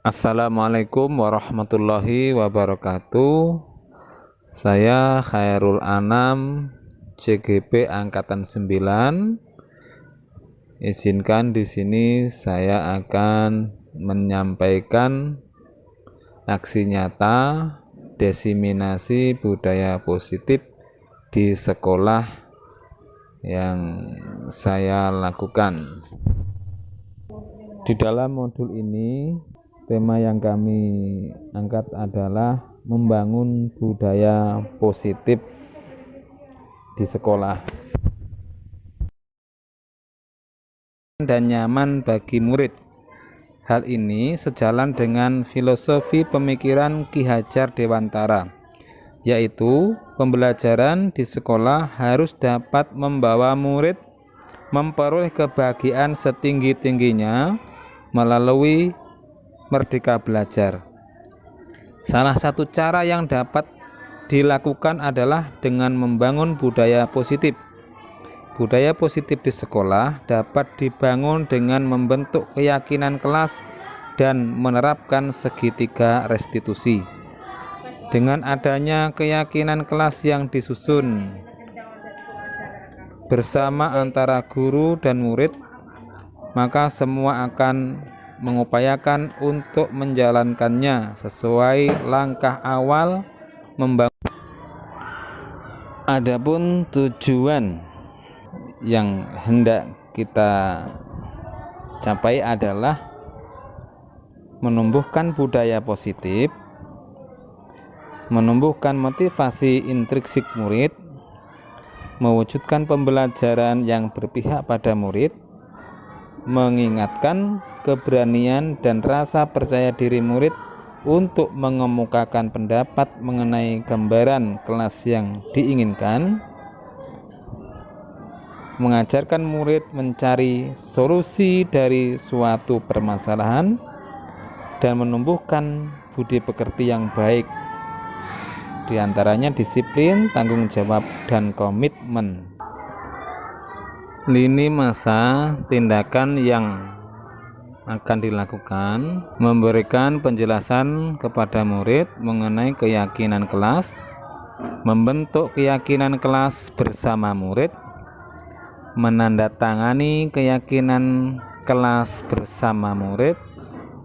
Assalamualaikum warahmatullahi wabarakatuh. Saya Khairul Anam, CGP Angkatan 9. Izinkan di sini saya akan menyampaikan aksi nyata diseminasi budaya positif di sekolah yang saya lakukan. Di dalam modul ini, tema yang kami angkat adalah membangun budaya positif di sekolah dan nyaman bagi murid. Hal ini sejalan dengan filosofi pemikiran Ki Hajar Dewantara, yaitu pembelajaran di sekolah harus dapat membawa murid memperoleh kebahagiaan setinggi-tingginya melalui merdeka belajar. Salah satu cara yang dapat dilakukan adalah dengan membangun budaya positif. Budaya positif di sekolah dapat dibangun dengan membentuk keyakinan kelas dan menerapkan segitiga restitusi. Dengan adanya keyakinan kelas yang disusun bersama antara guru dan murid, maka semua akan mengupayakan untuk menjalankannya sesuai langkah awal membangun. Adapun tujuan yang hendak kita capai adalah menumbuhkan budaya positif, menumbuhkan motivasi intrinsik murid, mewujudkan pembelajaran yang berpihak pada murid, mengingatkan keberanian dan rasa percaya diri murid untuk mengemukakan pendapat mengenai gambaran kelas yang diinginkan, mengajarkan murid mencari solusi dari suatu permasalahan, dan menumbuhkan budi pekerti yang baik, diantaranya disiplin, tanggung jawab, dan komitmen. Lini masa tindakan yang akan dilakukan: memberikan penjelasan kepada murid mengenai keyakinan kelas, membentuk keyakinan kelas bersama murid, menandatangani keyakinan kelas bersama murid,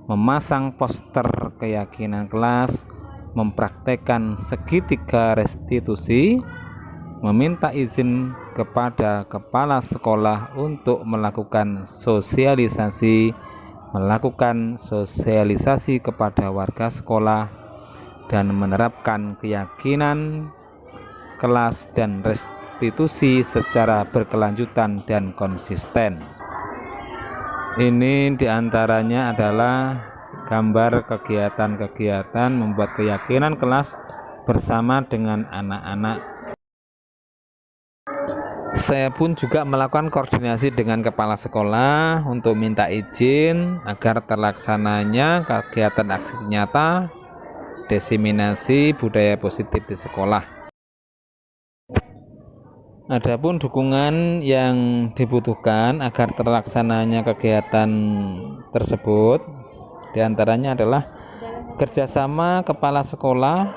memasang poster keyakinan kelas, mempraktekkan segitiga restitusi, meminta izin kepada kepala sekolah untuk melakukan sosialisasi kepada warga sekolah, dan menerapkan keyakinan kelas dan restitusi secara berkelanjutan dan konsisten. Ini diantaranya adalah gambar kegiatan-kegiatan membuat keyakinan kelas bersama dengan anak-anak. Saya pun juga melakukan koordinasi dengan kepala sekolah untuk minta izin agar terlaksananya kegiatan aksi nyata diseminasi budaya positif di sekolah. Adapun dukungan yang dibutuhkan agar terlaksananya kegiatan tersebut diantaranya adalah kerjasama kepala sekolah,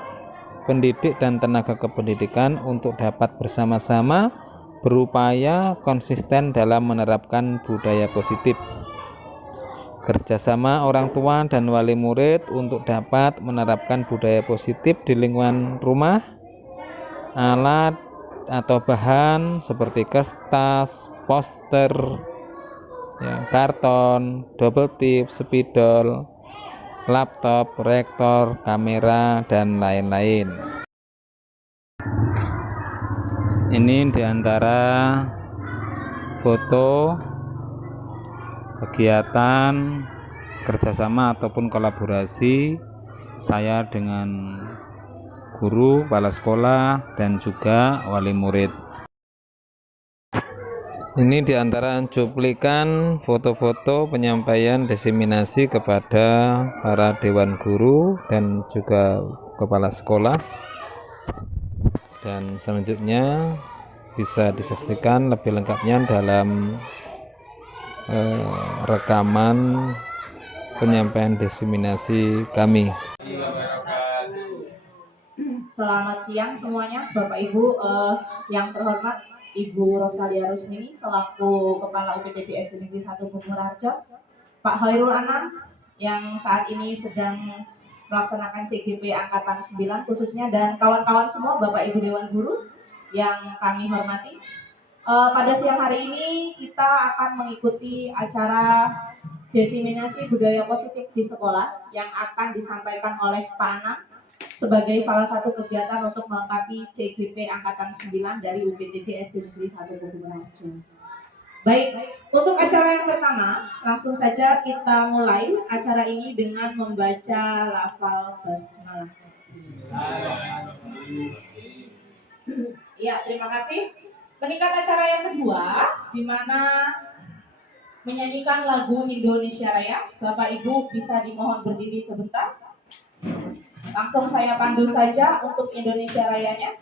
pendidik, dan tenaga kependidikan untuk dapat bersama-sama berupaya konsisten dalam menerapkan budaya positif. Kerjasama orang tua dan wali murid untuk dapat menerapkan budaya positif di lingkungan rumah. Alat atau bahan seperti kertas, poster, karton, double tip, spidol, laptop, proyektor, kamera, dan lain-lain. Ini diantara foto kegiatan kerjasama ataupun kolaborasi saya dengan guru, kepala sekolah, dan juga wali murid. Ini diantara cuplikan foto-foto penyampaian diseminasi kepada para dewan guru dan juga kepala sekolah. Dan selanjutnya bisa disaksikan lebih lengkapnya dalam rekaman penyampaian diseminasi kami. Selamat siang semuanya, Bapak Ibu. Yang terhormat Ibu Rosalia Rusmini selaku Kepala UPTBS Negeri 1 Bumurharjo, Pak Khairul Anam yang saat ini sedang melaksanakan CGP Angkatan 9 khususnya, dan kawan-kawan semua Bapak Ibu Dewan Guru yang kami hormati. Pada siang hari ini kita akan mengikuti acara diseminasi budaya positif di sekolah yang akan disampaikan oleh Pak Anam sebagai salah satu kegiatan untuk melengkapi CGP Angkatan 9 dari UPTB SD Negeri 1 Bumurharjo. Baik, untuk acara yang pertama, langsung saja kita mulai acara ini dengan membaca lafal basmalah. Ya, terima kasih. Meningkat acara yang kedua, di mana menyanyikan lagu Indonesia Raya. Bapak Ibu bisa dimohon berdiri sebentar. Langsung saya pandu saja untuk Indonesia Rayanya.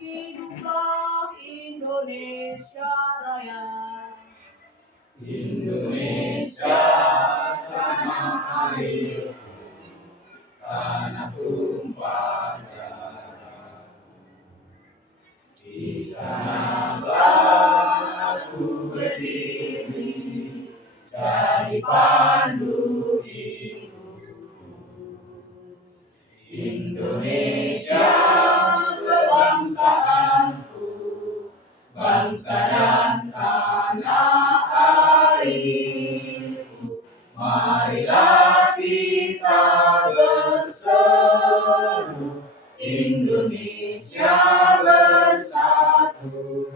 Hiduplah Indonesia Raya. Indonesia tanah air, tanah tumpah darah. Di sanalah aku berdiri, jadi pandu hidupku. Indonesia kebangsaanku, bangsa dan tanah airku. Marilah kita berseru, Indonesia bersatu.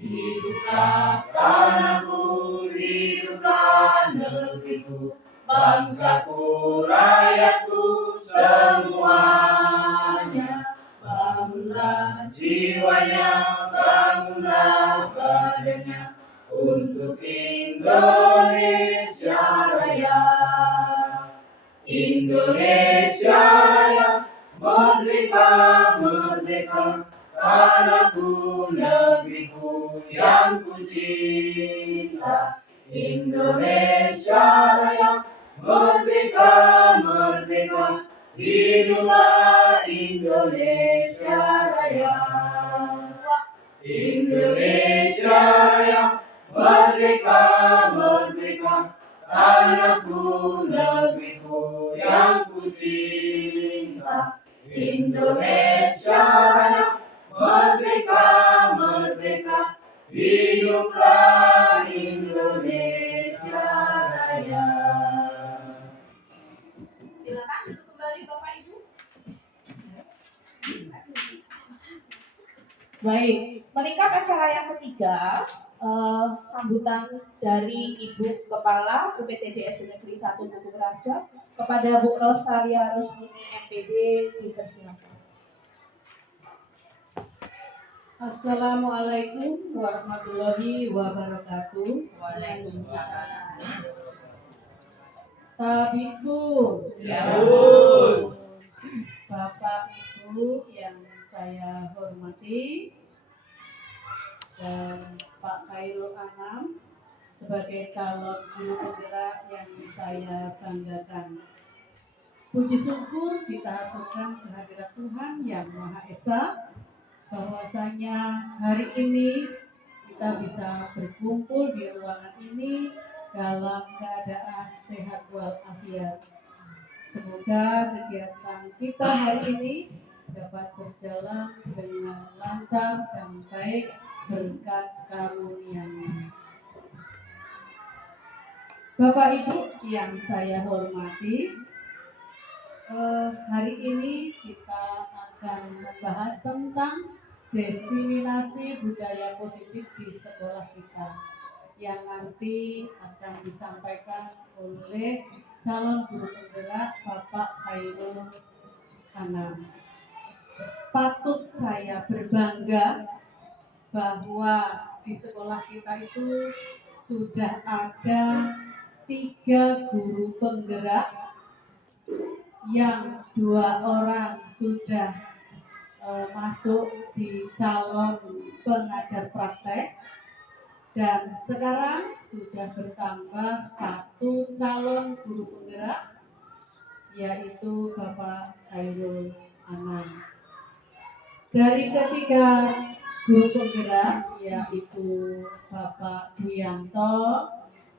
Hiduplah tanahku, hiduplah negeriku, bangsaku, rakyatku semuanya. Bangunlah jiwanya, bangunlah badannya, untuk Indonesia Raya. Indonesia Raya, merdeka, merdeka, tanahku, negeriku yang ku cinta. Indonesia Raya, merdeka, merdeka, hiduplah Indonesia Raya. Indonesia Raya, merdeka, merdeka, tanahku, negeriku yang ku cinta. Indonesia Raya, merdeka, merdeka, hiduplah Indonesia Raya. Silakan duduk kembali Bapak Ibu. Baik, meningkat acara yang ketiga, sambutan dari Ibu Kepala UPTBS Negeri 1 Bumurharjo kepada Bu Rosalia Rusmini MPD, dipersilakan. Assalamualaikum warahmatullahi wabarakatuh. Waalaikumsalam. Tabiku, Bapak Ibu yang saya hormati, dan Pak Khairul Anam sebagai calon guru penggerak yang saya banggakan. Puji syukur kita haturkan kehadirat Tuhan Yang Maha Esa, bahwasanya hari ini kita bisa berkumpul di ruangan ini dalam keadaan sehat walafiat. Semoga kegiatan kita hari ini dapat berjalan dengan lancar dan baik berkat karunia-Nya. Bapak Ibu yang saya hormati, hari ini kita akan membahas tentang diseminasi budaya positif di sekolah kita, yang nanti akan disampaikan oleh calon guru penggerak Bapak Khairul Anam. Patut saya berbangga bahwa di sekolah kita itu sudah ada 3 guru penggerak, yang 2 orang sudah masuk di calon pengajar praktek, Dan sekarang sudah bertambah satu calon guru penggerak, yaitu Bapak Khairul Anam. Dari ketiga guru penggerak, yaitu Bapak Duyanto,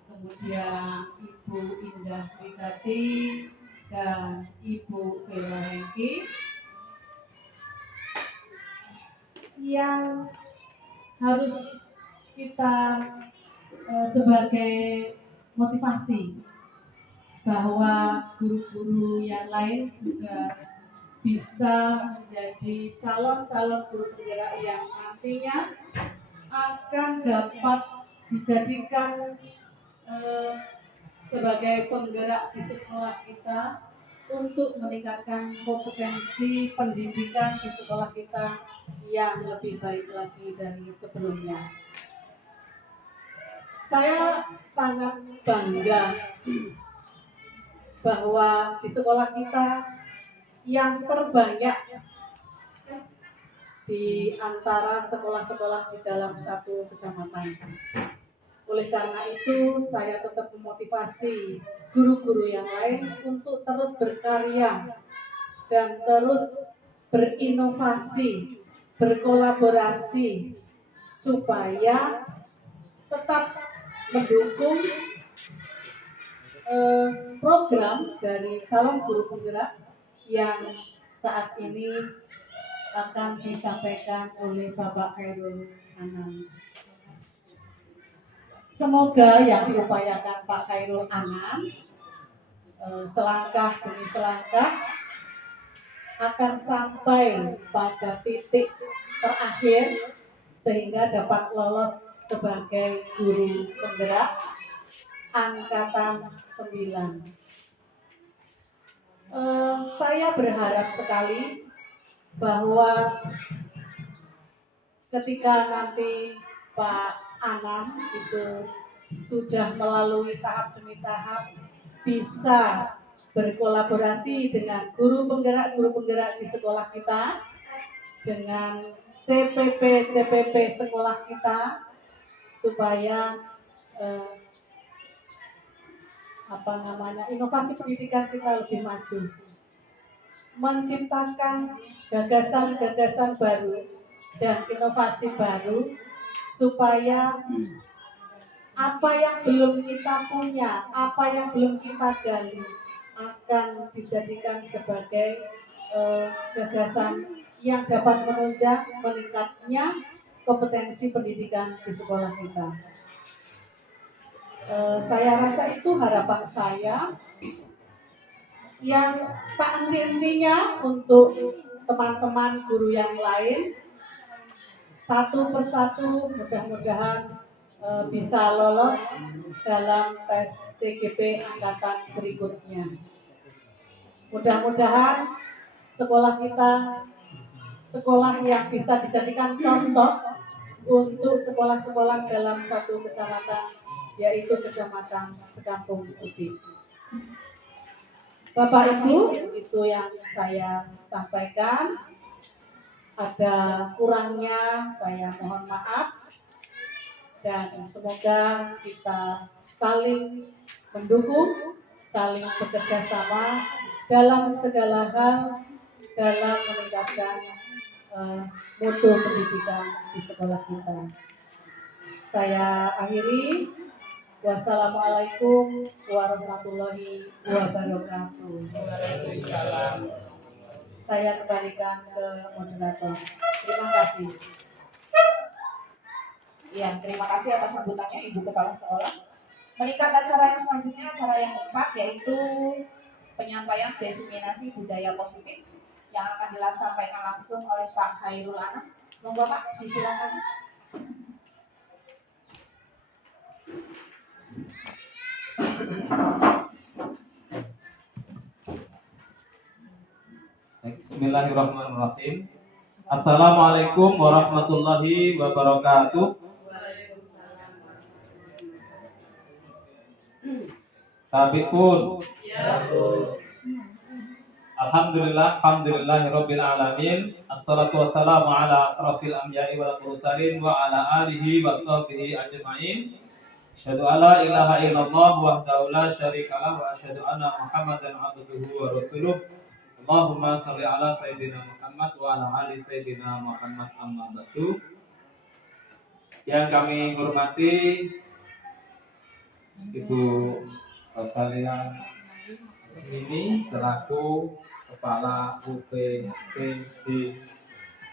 kemudian Ibu Indah Wigati, dan Ibu Bella Hengki, yang harus kita sebagai motivasi bahwa guru-guru yang lain juga bisa menjadi calon-calon guru penggerak yang nantinya akan dapat dijadikan sebagai penggerak di sekolah kita untuk meningkatkan kompetensi pendidikan di sekolah kita yang lebih baik lagi dari sebelumnya. Saya sangat bangga bahwa di sekolah kita yang terbanyak di antara sekolah-sekolah di dalam satu kecamatan. Oleh karena itu, saya tetap memotivasi guru-guru yang lain untuk terus berkarya dan terus berinovasi, berkolaborasi, supaya tetap mendukung program dari calon guru penggerak yang saat ini akan disampaikan oleh Bapak Khairul Anam. Semoga yang diupayakan Pak Khairul Anam selangkah demi selangkah akan sampai pada titik terakhir sehingga dapat lolos sebagai guru penggerak angkatan 9. Saya berharap sekali bahwa ketika nanti Pak Anam itu sudah melalui tahap demi tahap bisa berkolaborasi dengan guru penggerak di sekolah kita, dengan CPP sekolah kita, supaya inovasi pendidikan kita lebih maju, menciptakan gagasan-gagasan baru dan inovasi baru, supaya apa yang belum kita punya, apa yang belum kita gali akan dijadikan sebagai gagasan yang dapat menunjang meningkatnya kompetensi pendidikan di sekolah kita. Saya rasa itu harapan saya yang tak henti-hentinya untuk teman-teman guru yang lain. Satu persatu mudah-mudahan bisa lolos dalam tes CGP angkatan berikutnya. Mudah-mudahan sekolah kita sekolah yang bisa dijadikan contoh untuk sekolah-sekolah dalam satu kecamatan, yaitu Kecamatan Sekampung Udik. Bapak Ibu, itu yang saya sampaikan. Ada kurangnya saya mohon maaf, dan semoga kita saling mendukung, saling bekerja sama dalam segala hal dalam meningkatkan mutu pendidikan di sekolah kita. Saya akhiri. Wassalamualaikum warahmatullahi wabarakatuh. Saya kembalikan ke moderator. Terima kasih. Ya, terima kasih atas sambutannya Ibu Kepala Sekolah. Meningkat acara yang selanjutnya, acara yang keempat, yaitu penyampaian diseminasi budaya positif yang akan disampaikan langsung oleh Pak Khairul Anam. Monggo Pak, disilakan. Bismillahirrahmanirrahim. Assalamualaikum warahmatullahi wabarakatuh. Tabikun. Alhamdulillahirabbil alamin. Assalatu wassalamu ala asrafil anbiya'i wal mursalin wa ala alihi wa sahbihi ajmain. Asyhadu alla ilaha illallah wahdahu la syarikalah wa asyhadu anna Muhammadan abduhu wa rasuluh. Allahumma shalli ala sayyidina Muhammad wa ala ali sayyidina Muhammad amma ba'du. Yang kami hormati Ibu Rosalia ini selaku Kepala UPPC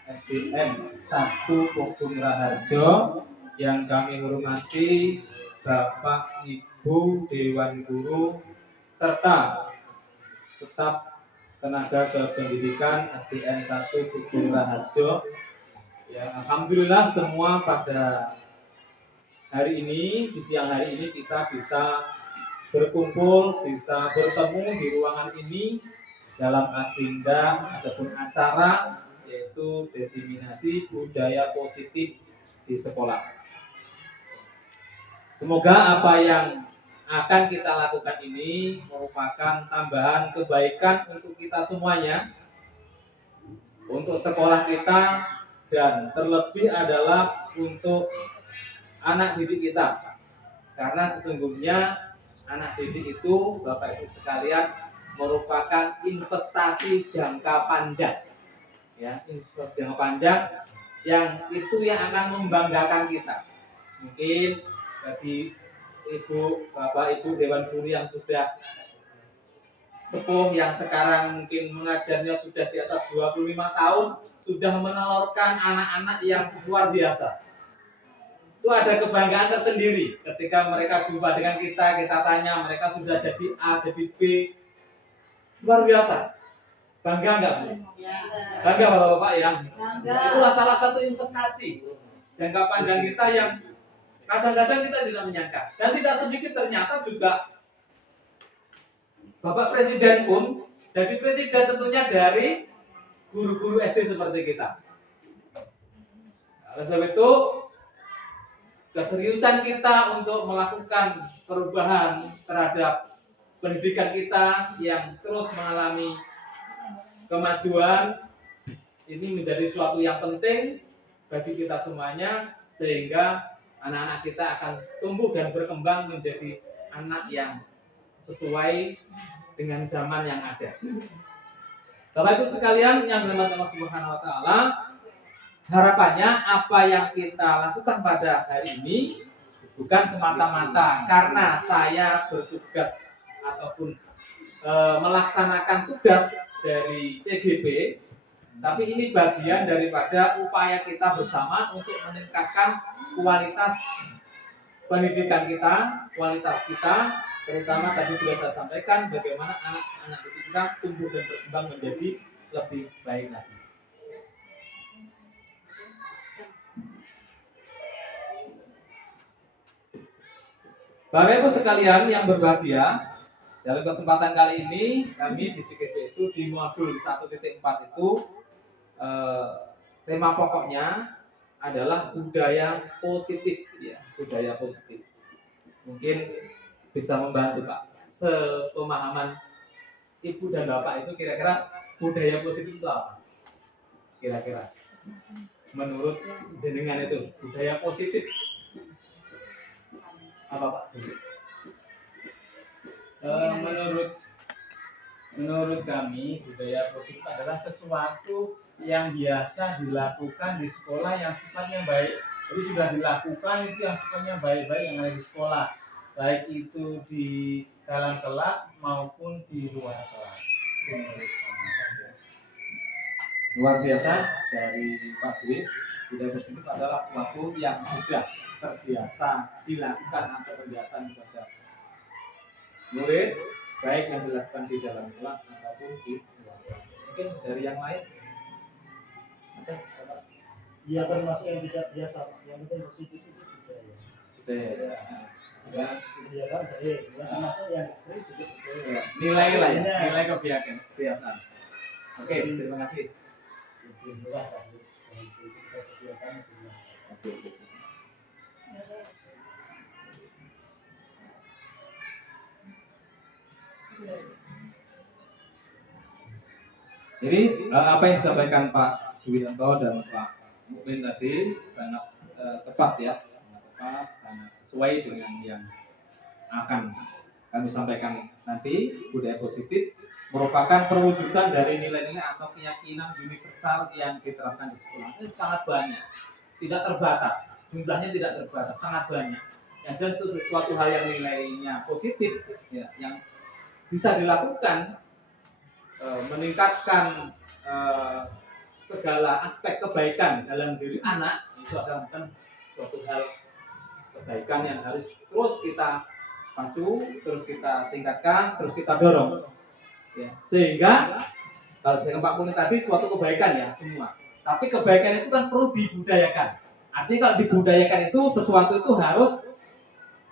SDM 1 Pogum Raharjo, yang kami hormati Bapak Ibu Dewan Guru serta staf tenaga kependidikan SDM 1 Pogum Raharjo. Ya, alhamdulillah semua pada hari ini, di siang hari ini kita bisa berkumpul, bisa bertemu di ruangan ini dalam agenda ataupun acara yaitu diseminasi budaya positif di sekolah. Semoga apa yang akan kita lakukan ini merupakan tambahan kebaikan untuk kita semuanya, untuk sekolah kita, dan terlebih adalah untuk anak didik kita. Karena sesungguhnya anak didik itu, Bapak Ibu sekalian, merupakan investasi jangka panjang. Ya, investasi jangka panjang yang itu yang akan membanggakan kita. Mungkin bagi Ibu, Bapak Ibu Dewan Guru yang sudah sepuh, yang sekarang mungkin mengajarnya sudah di atas 25 tahun, sudah menelurkan anak-anak yang luar biasa. Itu ada kebanggaan tersendiri ketika mereka jumpa dengan kita tanya, mereka sudah jadi A, jadi B. Luar biasa. Bangga enggak, Bu? Bangga Bapak-bapak ya? Itulah salah satu investasi jangka panjang kita yang kadang-kadang kita tidak menyangka. Dan tidak sedikit ternyata juga Bapak Presiden pun jadi presiden tentunya dari guru-guru SD seperti kita. Oleh sebab itu, keseriusan kita untuk melakukan perubahan terhadap pendidikan kita yang terus mengalami kemajuan ini menjadi suatu yang penting bagi kita semuanya, sehingga anak-anak kita akan tumbuh dan berkembang menjadi anak yang sesuai dengan zaman yang ada. Bapak Ibu sekalian yang dirahmati Allah Subhanahu wa taala, harapannya apa yang kita lakukan pada hari ini bukan semata-mata karena saya bertugas ataupun melaksanakan tugas dari CGP, tapi ini bagian daripada upaya kita bersama untuk meningkatkan kualitas pendidikan kita, kualitas kita, terutama tadi sudah saya sampaikan bagaimana anak-anak kita tumbuh dan berkembang menjadi lebih baik lagi. Bapak Ibu sekalian yang berbahagia, dalam kesempatan kali ini kami di CGP itu di modul 1.4 itu tema pokoknya adalah budaya positif, ya, budaya positif. Mungkin bisa membantu Pak sepemahaman Ibu dan Bapak itu kira-kira budaya positif itu apa? Kira-kira menurut jenengan itu budaya positif apa Pak? Menurut kami budaya positif adalah sesuatu yang biasa dilakukan di sekolah yang sifatnya baik. Jadi sudah dilakukan itu yang sifatnya baik-baik yang ada di sekolah, baik itu di dalam kelas maupun di luar kelas. Luar biasa dari Pak Dwi. Budaya positif adalah sesuatu yang sudah terbiasa dilakukan atau kebiasaan kepada murid, baik yang dilakukan di dalam kelas ataupun di luar kelas. Mungkin dari yang lain ada? Iya, termasuk yang tidak biasa, yang penting positif itu budaya. Budaya. Ya kan, saya termasuk yang sering juga budaya. Nilai lah ya, nilai kebiasaan. Oke, terima kasih. Jadi apa yang disampaikan Pak Suwianto dan Pak Mukmin tadi sangat tepat ya, sangat tepat, sangat sesuai dengan yang akan kami sampaikan nanti. Budaya positif merupakan perwujudan dari nilai-nilai atau keyakinan universal yang diterapkan di sekolah. Itu sangat banyak, tidak terbatas, jumlahnya tidak terbatas, sangat banyak. Yang jelas itu sesuatu hal yang nilainya positif, ya, yang bisa dilakukan meningkatkan segala aspek kebaikan dalam diri anak. Itu adalah bukan suatu hal kebaikan yang harus terus kita pacu, terus kita tingkatkan, terus kita dorong. Ya. Sehingga kalau saya Pak Kuning tadi suatu kebaikan ya semua. Tapi kebaikan itu kan perlu dibudayakan. Artinya kalau dibudayakan itu sesuatu itu harus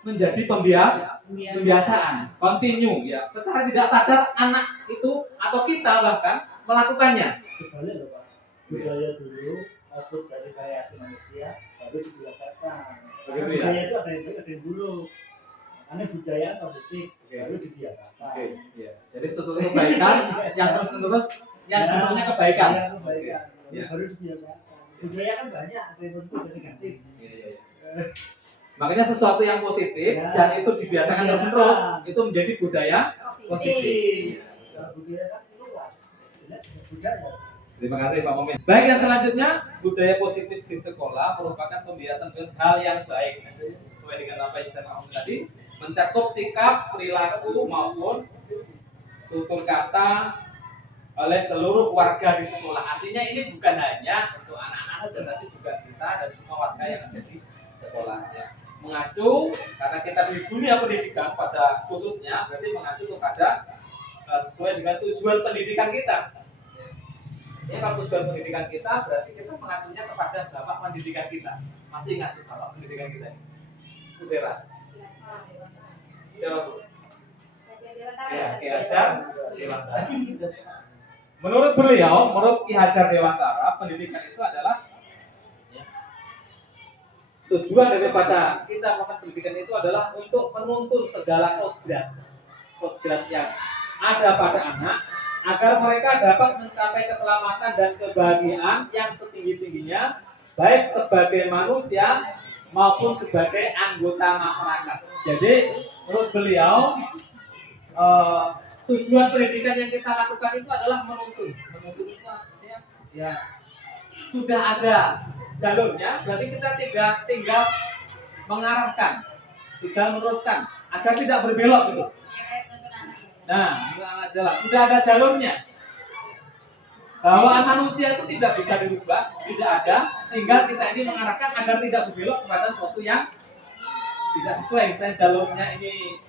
menjadi pembiasaan, continue ya. Secara tidak sadar anak itu atau kita bahkan melakukannya. Kebalik loh Pak. Budaya dulu output dari karya manusia baru dibiasakan. Begitu ya? Budaya itu ada yang baik, ada yang buruk. Makanya budaya positif baru dibiasakan. Oke, iya. Jadi sesuatu kebaikan yang terus menerus yang bentuknya kebaikan. Ya, kebaikan. Ya. Baru dibiasakan. Budaya kan banyak, ada yang positif, ada yang negatif. Iya, iya. Makanya sesuatu yang positif Ya. dan itu dibiasakan terus itu menjadi budaya positif. Kalau budaya kan luas. Budaya. Terima kasih Pak Momin. Baik, yang selanjutnya budaya positif di sekolah merupakan pembiasan dengan hal yang baik. Sesuai dengan apa yang saya maksud tadi, mencakup sikap, perilaku maupun tutur kata oleh seluruh warga di sekolah. Artinya ini bukan hanya untuk anak-anak saja, tapi juga kita dan semua warga yang ada di sekolah. Ya. Mengacu karena kita di dunia pendidikan pada khususnya berarti mengacu kepada sesuai dengan tujuan pendidikan kita. Ya, kalau tujuan pendidikan kita berarti kita mengacunya kepada bapak pendidikan kita. Masih ingat tuh bapak pendidikan kita ini? Udera. Siapa Bu? Ya, Ki Hajar Dewantara. Menurut beliau, menurut Ki Hajar Dewantara, pendidikan itu adalah tujuan daripada kita melakukan pendidikan itu adalah untuk menuntun segala kodrat yang ada pada anak agar mereka dapat mencapai keselamatan dan kebahagiaan yang setinggi-tingginya baik sebagai manusia maupun sebagai anggota masyarakat. Jadi menurut beliau tujuan pendidikan yang kita lakukan itu adalah menuntun itu artinya ya sudah ada jalurnya, berarti kita tidak tinggal mengarahkan, tinggal meneruskan agar tidak berbelok gitu. Nah, jalan sudah ada jalurnya. Bawaan manusia itu tidak bisa dirubah, tidak ada. Tinggal kita ini mengarahkan agar tidak berbelok kepada sesuatu yang tidak sesuai. Misalnya jalurnya ini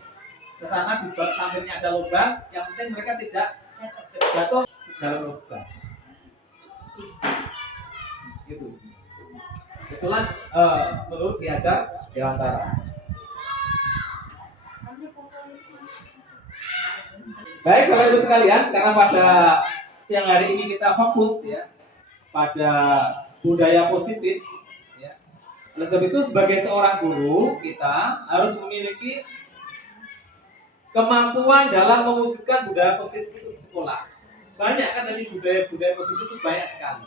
ke sana, di sampingnya ada lubang. Yang penting mereka tidak jatuh ke jalur lubang. Gitu. Itulah menurut Ki Hajar Dewantara. Baik Bapak Ibu sekalian, karena pada siang hari ini kita fokus ya pada budaya positif ya. Oleh sebab itu sebagai seorang guru kita harus memiliki kemampuan dalam mewujudkan budaya positif itu di sekolah. Banyak kan tadi budaya positif itu banyak sekali.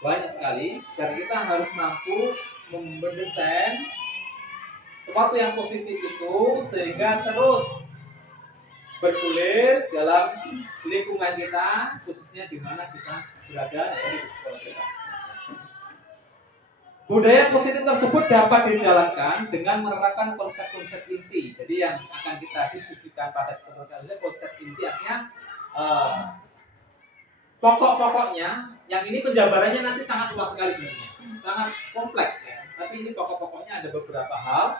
Banyak sekali dan kita harus mampu mendesain sesuatu yang positif itu sehingga terus bergulir dalam lingkungan kita, khususnya di mana kita berada di sekolah kita. Budaya positif tersebut dapat dijalankan dengan menerapkan konsep-konsep inti. Jadi yang akan kita diskusikan pada kesempatan ini konsep inti artinya pokok-pokoknya. Yang ini penjabarannya nanti sangat luas sekali sebenarnya, sangat kompleks ya. Tapi ini pokok-pokoknya ada beberapa hal.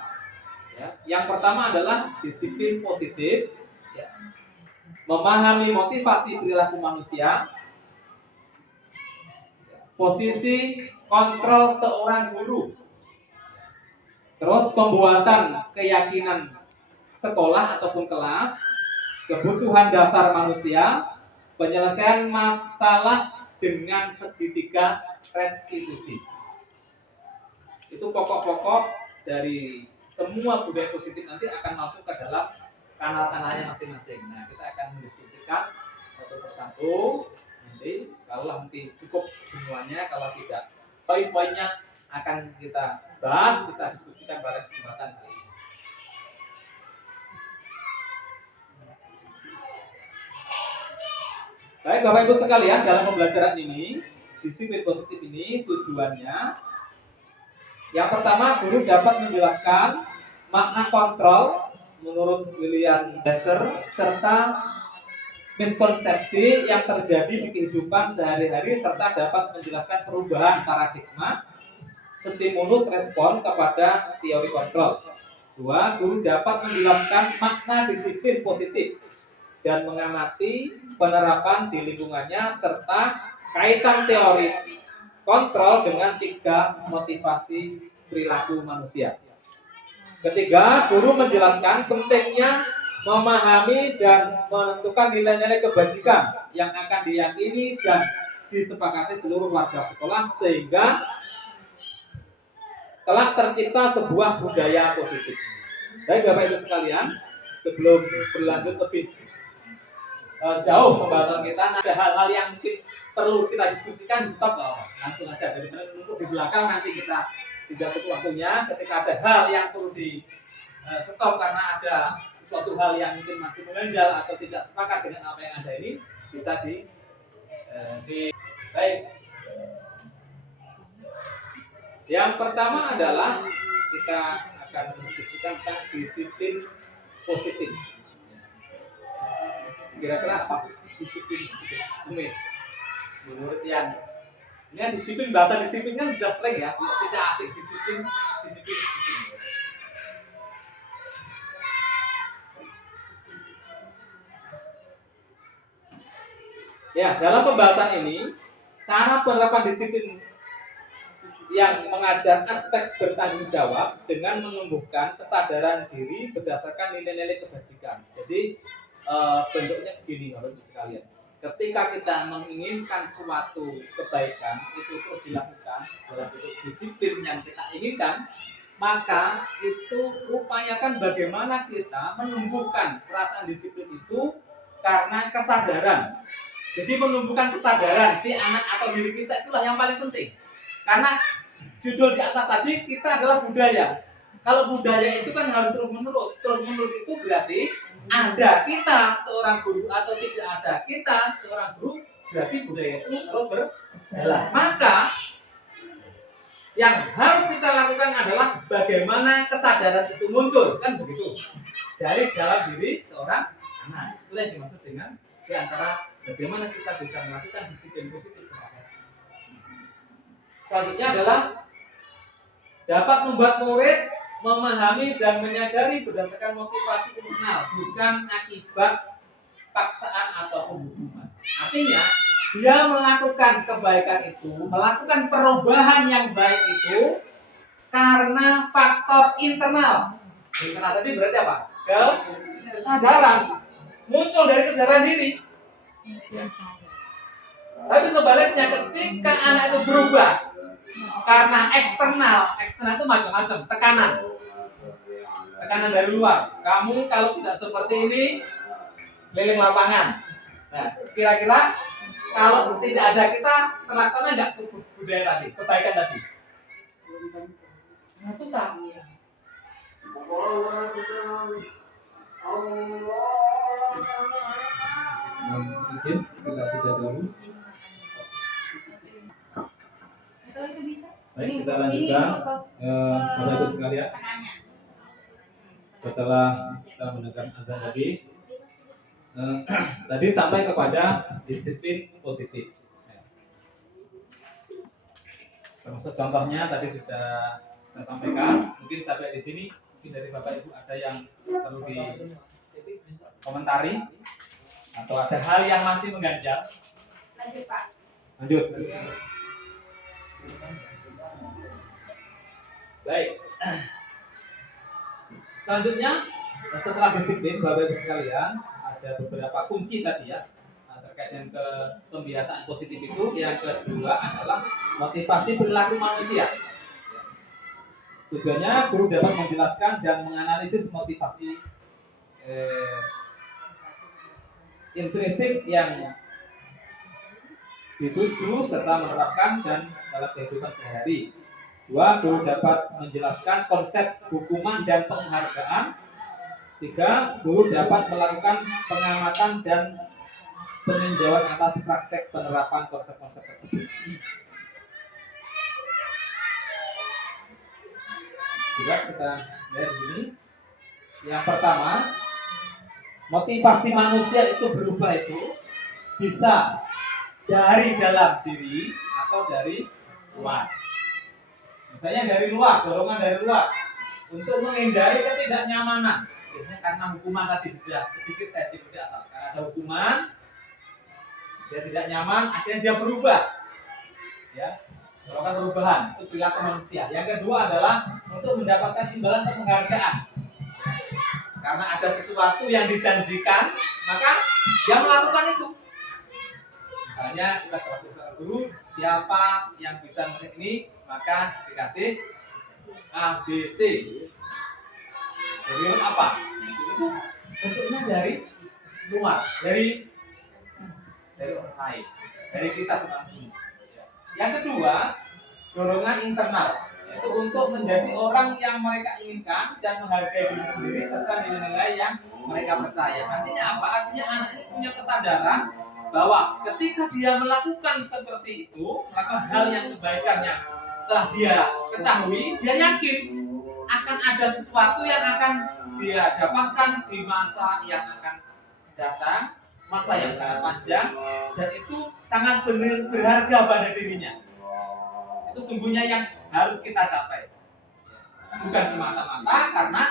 Ya. Yang pertama adalah disiplin positif. Ya. Memahami motivasi perilaku manusia, posisi kontrol seorang guru, terus pembuatan keyakinan sekolah ataupun kelas, kebutuhan dasar manusia, penyelesaian masalah dengan segitiga restitusi. Itu pokok-pokok dari semua budaya positif nanti akan masuk ke dalam kanal-kanalnya masing-masing. Nah, kita akan mendiskusikan satu persatu Jadi kalau nanti cukup semuanya, kalau tidak poin-poinnya akan kita bahas, kita diskusikan pada kesempatan kali ini. Baik Bapak Ibu sekalian, dalam pembelajaran ini, disiplin positif ini tujuannya yang pertama, guru dapat menjelaskan makna kontrol menurut William Lesser serta miskonsepsi yang terjadi di kehidupan sehari-hari serta dapat menjelaskan perubahan paradigma stimulus respon kepada teori kontrol. Dua, guru dapat menjelaskan makna disiplin positif dan mengamati penerapan di lingkungannya serta kaitan teori kontrol dengan 3 motivasi perilaku manusia. Ketiga, guru menjelaskan pentingnya memahami dan menentukan nilai-nilai kebajikan yang akan diyakini dan disepakati seluruh warga sekolah sehingga telah tercipta sebuah budaya positif. Baik Bapak Ibu sekalian, sebelum berlanjut lebih jauh pembahasan kita, ada hal-hal yang mungkin perlu kita diskusikan, di stop langsung aja daripada menunggu di belakang, nanti kita tidak cukup waktunya. Ketika ada hal yang perlu di stop karena ada sesuatu hal yang mungkin masih mengganjal atau tidak sepakat dengan apa yang ada ini, bisa baik. Yang pertama adalah kita akan mendiskusikan tentang disiplin positif. Kira-kira apa disiplin positif? Menurut yang ini disiplin, bahasa disiplin kan sudah sering ya, tidak asing disiplin. Ya, dalam pembahasan ini cara penerapan disiplin yang mengajar aspek bertanggung jawab dengan menumbuhkan kesadaran diri berdasarkan nilai-nilai kebajikan. Jadi bentuknya begini Bapak Ibu sekalian. Ketika kita menginginkan suatu kebaikan itu terus dilakukan dalam bentuk disiplin yang kita inginkan, maka itu upayakan bagaimana kita menumbuhkan perasaan disiplin itu karena kesadaran. Jadi menumbuhkan kesadaran si anak atau diri kita itulah yang paling penting. Karena judul di atas tadi kita adalah budaya. Kalau budaya itu kan harus terus menerus. Terus menerus itu berarti ada kita seorang guru atau tidak ada kita seorang guru, berarti budaya itu terus berjalan. Maka yang harus kita lakukan adalah bagaimana kesadaran itu muncul, kan begitu, dari dalam diri seorang anak. Itulah yang dimaksud dengan di antara bagaimana kita bisa melakukan disiplin positif. Selanjutnya adalah dapat membuat murid memahami dan menyadari berdasarkan motivasi internal, bukan akibat paksaan atau hukuman. Artinya, dia melakukan kebaikan itu, melakukan perubahan yang baik itu karena faktor internal. Internal tadi berarti apa? Kesadaran. Muncul dari kesadaran diri. Tapi sebaliknya ketika anak itu berubah karena eksternal itu macam-macam, tekanan dari luar. Kamu kalau tidak seperti ini, keliling lapangan. Nah, kira-kira kalau tidak ada kita, terlaksana nggak budaya tadi, kebaikan tadi? Sangat susah. Izin, kita tidak dulu. Baik, kita lanjutkan. Bapak Ibu sekalian, setelah kita mendengar azan tadi sampai kepada disiplin positif. Termasuk contohnya tadi sudah saya sampaikan. Mungkin sampai di sini, mungkin dari Bapak Ibu ada yang perlu dikomentari atau ada hal yang masih mengganjal. Lanjut Pak. Lanjut. Baik. Selanjutnya, setelah disiplin Bapak Ibu sekalian, ada beberapa kunci tadi ya terkait dengan pembiasaan positif itu. Yang kedua adalah motivasi perilaku manusia. Tujuannya guru dapat menjelaskan dan menganalisis motivasi intrinsik yang dituju serta menerapkan dan dalam kehidupan sehari-hari. 2. Guru dapat menjelaskan konsep hukuman dan penghargaan. 3. Guru dapat melakukan pengamatan dan peninjauan atas praktek penerapan konsep-konsep tersebut. Juga kita lihat di sini. Yang pertama, motivasi manusia itu berubah itu bisa dari dalam diri atau dari luar. Misalnya dari luar, dorongan dari luar untuk menghindari ketidaknyamanan. Biasanya karena hukuman tadi sudah sedikit saya singgung di atas. Karena ada hukuman, dia tidak nyaman, akhirnya dia berubah. Ya, melakukan perubahan itu perilaku manusia. Yang kedua adalah untuk mendapatkan imbalan atau penghargaan. Karena ada sesuatu yang dijanjikan, maka dia melakukan itu. Misalnya kita selaku seorang guru, siapa yang bisa memenuhi ini, maka dikasih A, B, C. Jadi apa? Itu bentuknya dari luar, dari orang lain, dari kita seorang guru. Yang kedua, dorongan internal, yaitu untuk menjadi orang yang mereka inginkan dan menghargai diri sendiri serta nilai-nilai yang mereka percaya. Artinya apa? Artinya anak itu punya kesadaran bahwa ketika dia melakukan seperti itu, melakukan hal yang kebaikan yang telah dia ketahui, dia yakin akan ada sesuatu yang akan dia dapatkan di masa yang akan datang, masa yang sangat panjang, dan itu sangat berharga pada dirinya. Itu sungguhnya yang harus kita capai, bukan semata-mata karena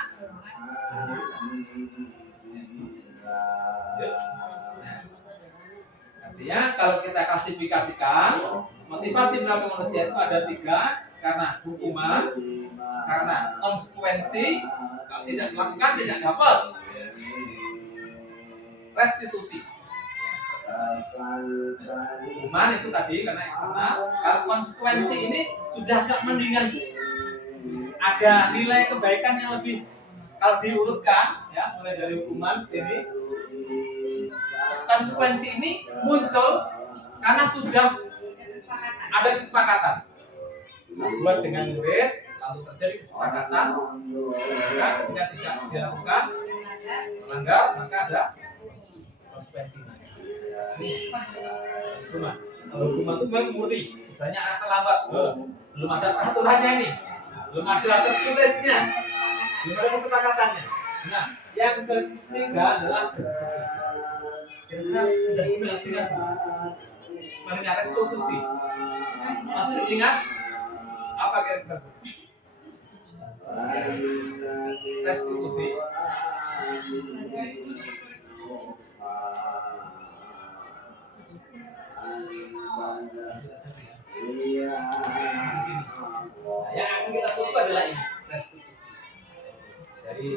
artinya kalau kita klasifikasikan motivasi perilaku manusia itu ada 3, karena hukuman, karena konsekuensi, kalau tidak melakukan tidak dapat restitusi. Hukuman itu tadi karena eksternal, kalau konsekuensi ini sudah agak mendingan, ada nilai kebaikan yang lebih. Kalau diurutkan ya, mulai dari hukuman ini, konsekuensi ini muncul karena sudah ada kesepakatan buat dengan murid. Lalu terjadi kesepakatan, maka ketika tidak dilakukan melanggar, maka ada konsekuensinya. Hukuman. Kalau hukuman itu memang murni, misalnya anak terlambat, belum ada peraturannya ini, belum ada tertulisnya, belum ada kesepakatannya. Nah, yang ketiga adalah restitusi. Kira-kira sudah ingat mengenai restitusi? Masih ingat apa kira-kira? Restitusi. Yang akan kita tuju adalah ini, restitusi. Dari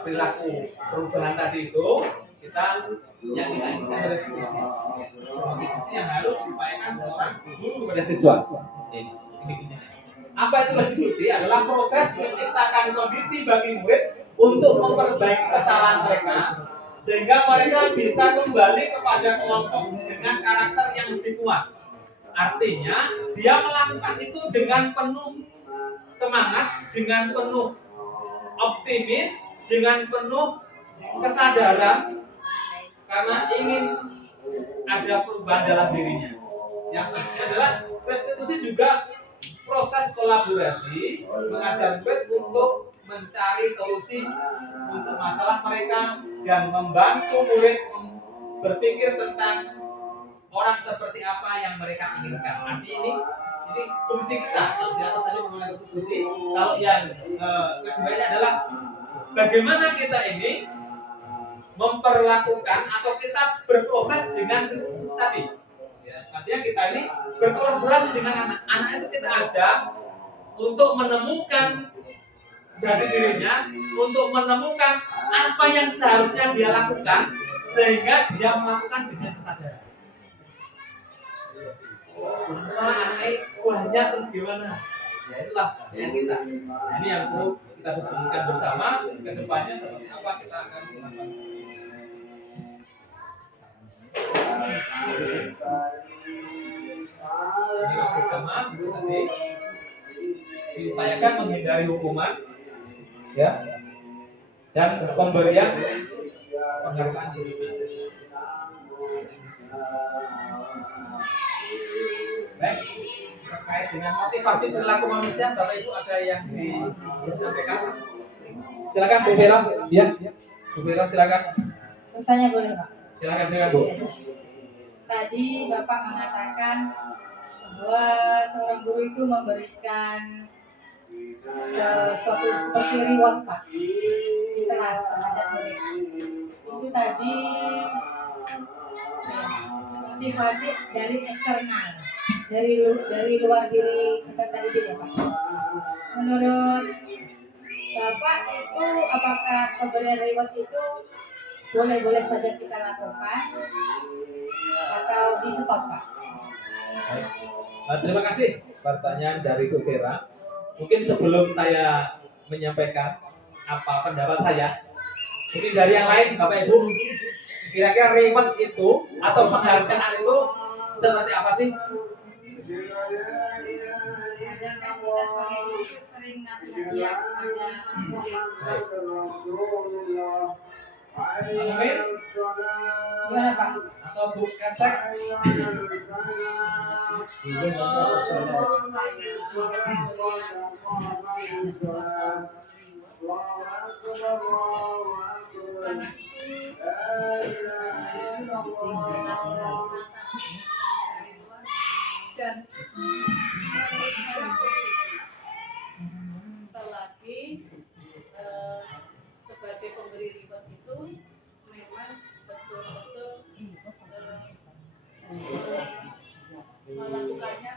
perilaku perubahan tadi itu kita yang kita inginkan restitusi. Motivasi yang harus diupayakan seorang guru kepada siswa. Ini. Apa itu restitusi? Adalah proses menciptakan kondisi bagi murid untuk memperbaiki kesalahan mereka sehingga mereka bisa kembali kepada kelompok dengan karakter yang lebih kuat. Artinya dia melakukan itu dengan penuh semangat, dengan penuh optimis, dengan penuh kesadaran karena ingin ada perubahan dalam dirinya. Yang kedua adalah restitusi juga proses kolaborasi mengajar murid untuk mencari solusi untuk masalah mereka dan membantu murid berpikir tentang orang seperti apa yang mereka inginkan. Nanti ini fungsi kita. Yang di atas tadi mengenai restitusi. Kalau yang kedua ini adalah bagaimana kita ini memperlakukan atau kita berproses dengan restitusi tadi. Artinya kita ini berkolaborasi dengan anak. Anak itu kita ajak untuk menemukan jati dirinya, untuk menemukan apa yang seharusnya dia lakukan sehingga dia melakukan dengan kesadaran. Anak banyak terus gimana? Ya itulah yang kita. Nah, ini yang perlu kita diskusikan bersama ke depannya seperti apa kita akan melakukan. Ini masih sama seperti tadi. Diupayakan menghindari hukuman, ya, dan pemberian penghargaan berikutnya. Baik, terkait dengan motivasi perilaku manusia, Bapak Ibu ada yang disampaikan? Silakan Bu Vera, ya, Bu Vera silakan. Bertanya boleh Pak? Silakan Bu. Tadi Bapak mengatakan bahwa seorang guru itu memberikan suatu seperti reward Pak di kelas terhadap murid. Itu tadi motivasi dari eksternal, dari luar diri kita tadi tidak Pak. Menurut Bapak itu apakah pemberian reward itu boleh-boleh saja kita lakukan atau di stop Pak? Terima kasih pertanyaan dari Bu Vera. Mungkin sebelum saya menyampaikan apa pendapat saya, mungkin dari yang lain Bapak Ibu, kira-kira reward itu atau penghargaan itu seperti apa sih? Ada yang kita sebagai guru sering ngasih hadiah pada murid. Amin. Gimana Pak? Atau Bu Kansek? Menurut saya anak dan manusia positif selagi sebagai pemberi reward itu memang betul-betul melakukannya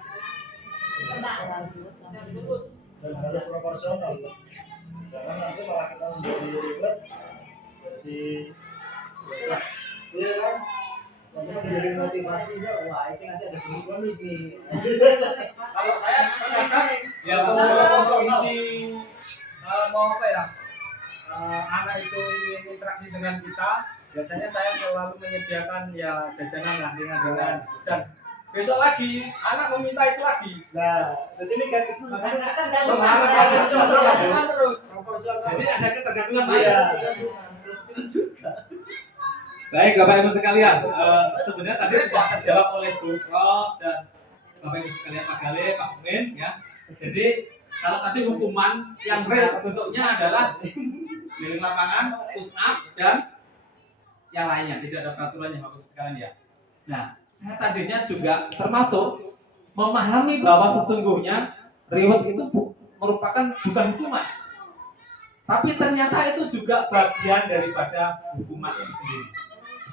senang dan lurus. Dan harus proporsional. Jangan nanti malah kita menjadi reward jadi iya kan? Nanti menjadi motivasinya, wah ini nanti ada bonus nih. Kalau saya kadang Ya, kondisi mau apa ya, anak itu ingin interaksi dengan kita, biasanya saya selalu menyediakan ya jajanan lah dengan dan besok lagi anak meminta itu lagi. Nah, jadi ini kan Mengharapkan terus. proporsional. jadi ada ketergantungan Iya. ya. Terus juga. Baik Bapak Ibu sekalian, sebenarnya tadi sudah terjawab oleh Bu Ros dan Bapak Ibu sekalian Pak Gale, Pak Min ya. Jadi kalau tadi hukuman yang real bentuknya adalah keliling lapangan, push up dan yang lainnya, tidak ada peraturannya Bapak Ibu sekalian ya. Nah, saya tadinya juga termasuk memahami bahwa sesungguhnya reward itu merupakan bukan hukuman, tapi ternyata itu juga bagian daripada hukuman itu sendiri.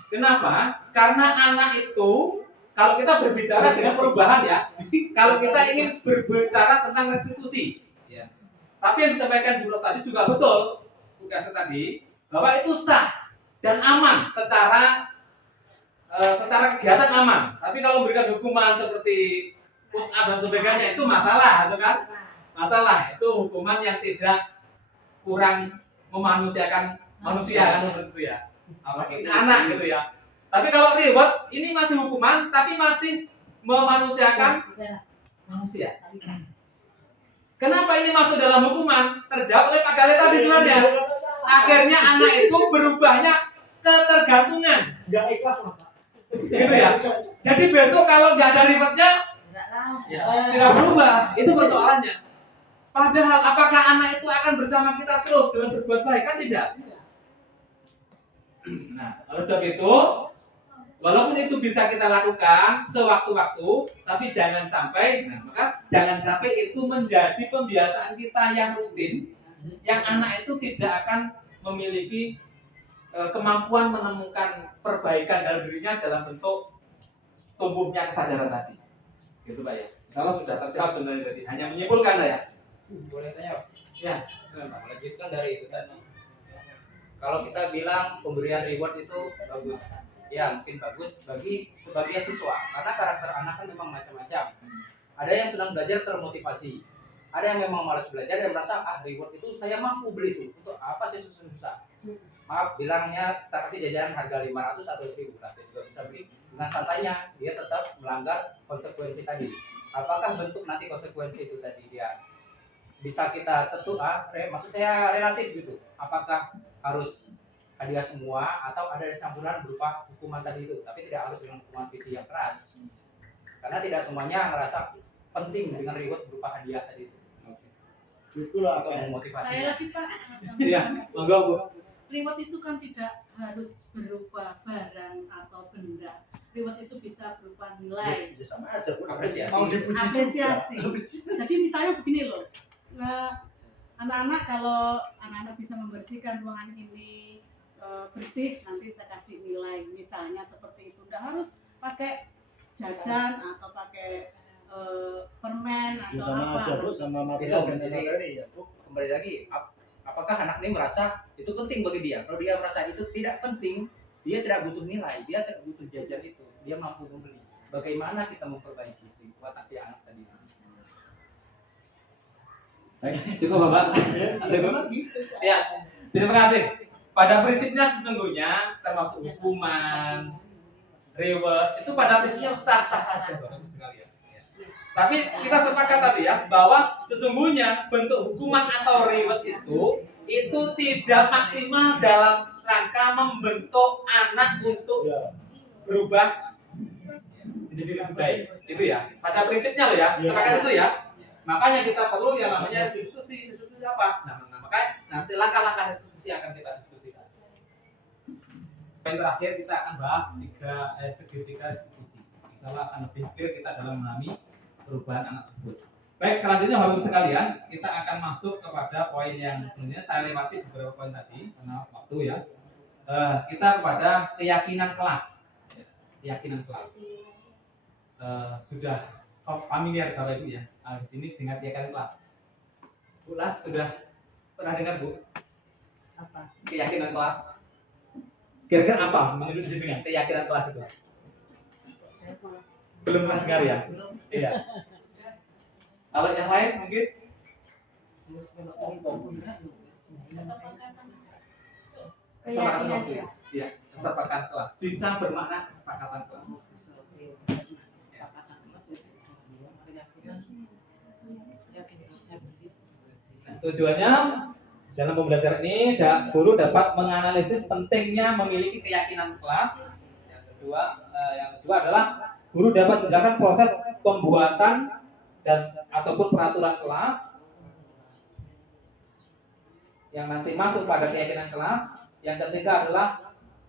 Kenapa? Karena anak itu, kalau kita berbicara dengan perubahan ya, kalau kita ingin berbicara tentang restitusi, ya. Tapi yang disampaikan Bu Ros tadi juga betul, bukan tadi, bahwa itu sah dan aman secara kegiatan aman. Tapi kalau memberikan hukuman seperti push up dan sebagainya itu masalah, itu kan? Masalah itu hukuman yang tidak kurang memanusiakan manusia kan seperti itu ya. Apalagi anak gitu ya. Tapi kalau reward ini masih hukuman tapi masih memanusiakan manusia. Kenapa ini masuk dalam hukuman? Terjawab oleh Pak Gale tadi sebenarnya. Akhirnya anak itu berubahnya ketergantungan. Nggak ikhlas lah, Pak. Gitu ya. Jadi besok kalau nggak ada rewardnya ya, tidak berubah. Itu persoalannya. Padahal apakah anak itu akan bersama kita terus dengan berbuat baik? Kan tidak. Nah, oleh sebab itu, walaupun itu bisa kita lakukan sewaktu-waktu, tapi jangan sampai, jangan sampai itu menjadi pembiasaan kita yang rutin, yang anak itu tidak akan memiliki kemampuan menemukan perbaikan dalam dirinya dalam bentuk tumbuhnya kesadaran tadi. Gitu Pak ya. Kalau sudah terjawab sebenarnya tadi, hanya menyimpulkan lah ya. Boleh tanya? Ya. Melanjutkan dari itu tadi. Kalau kita bilang pemberian reward itu bagus, ya mungkin bagus bagi sebagian siswa, karena karakter anak kan memang macam-macam. Ada yang senang belajar termotivasi, ada yang memang malas belajar dan merasa reward itu saya mampu beli itu, untuk apa sih susah-susah? Maaf, bilangnya kita kasih jajanan harga 500 atau 1000, saya juga bisa beli dengan santainya, dia tetap melanggar konsekuensi tadi. apakah bentuk nanti konsekuensi itu tadi dia bisa kita maksud saya relatif gitu. Apakah harus hadiah semua atau ada campuran berupa hukuman tadi itu, tapi tidak harus dengan hukuman fisik yang keras. Karena tidak semuanya merasa penting dengan reward berupa hadiah tadi itu. Itulah Untuk kan. memotivasi. Saya lagi Pak. Iya, monggo Bu. Reward itu kan tidak harus berupa barang atau benda. Reward itu bisa berupa nilai, Ya sama aja pun Apresiasi. mau dipuji apresiasi. juga. Jadi misalnya begini loh, anak-anak kalau anak-anak bisa membersihkan ruangan ini bersih, nanti saya kasih nilai. Misalnya seperti itu. Tidak harus pakai jajan atau pakai permen Ya atau sama apa. aja Bu, sama Itu material dan jadi materi ya Bu. kembali lagi, apakah anak ini merasa itu penting bagi dia? Kalau dia merasa itu tidak penting, dia tidak butuh nilai, dia tidak butuh jajan itu, dia mampu membeli. Bagaimana kita memperbaiki si watak si anak tadi? Baik, cukup Bapak. Ya memang gitu. Ya, terima kasih. Pada prinsipnya sesungguhnya termasuk hukuman, reward itu pada prinsipnya sah-sah saja Bapak Ibu sekalian. Ya. Tapi kita sepakat tadi ya bahwa sesungguhnya bentuk hukuman atau reward itu tidak maksimal dalam rangka membentuk anak untuk Ya. berubah menjadi lebih baik. Itu ya. Pada prinsipnya loh ya, Ya. sepakat itu ya. Makanya kita perlu yang namanya diskusi apa? Nah, makanya nanti langkah-langkah diskusi akan kita diskusikan. Yang terakhir kita akan bahas segitiga diskusi. Insyaallah akan lebih clear kita dalam memahami perubahan anak tersebut. Baik, selanjutnya Bapak Ibu sekalian, kita akan masuk kepada poin yang sebenarnya saya lewati beberapa poin tadi karena waktu ya. Kita kepada keyakinan kelas. Keyakinan kelas. Sudah familiar Bapak Ibu ya. Di sini dengan keyakinan kelas. Bu Las sudah pernah dengar Bu? Apa? Keyakinan kelas. Kira-kira apa menurut jenengan keyakinan kelas itu? Belum pernah dengar ya? Iya. Kalau yang lain mungkin kesepakatan kelas. Iya, kesepakatan kelas. Bisa bermakna kesepakatan kelas. Nah, tujuannya dalam pembelajaran ini guru dapat menganalisis pentingnya memiliki keyakinan kelas. Yang kedua adalah guru dapat menjalankan proses pembuatan dan ataupun peraturan kelas yang nanti masuk pada keyakinan kelas. Yang ketiga adalah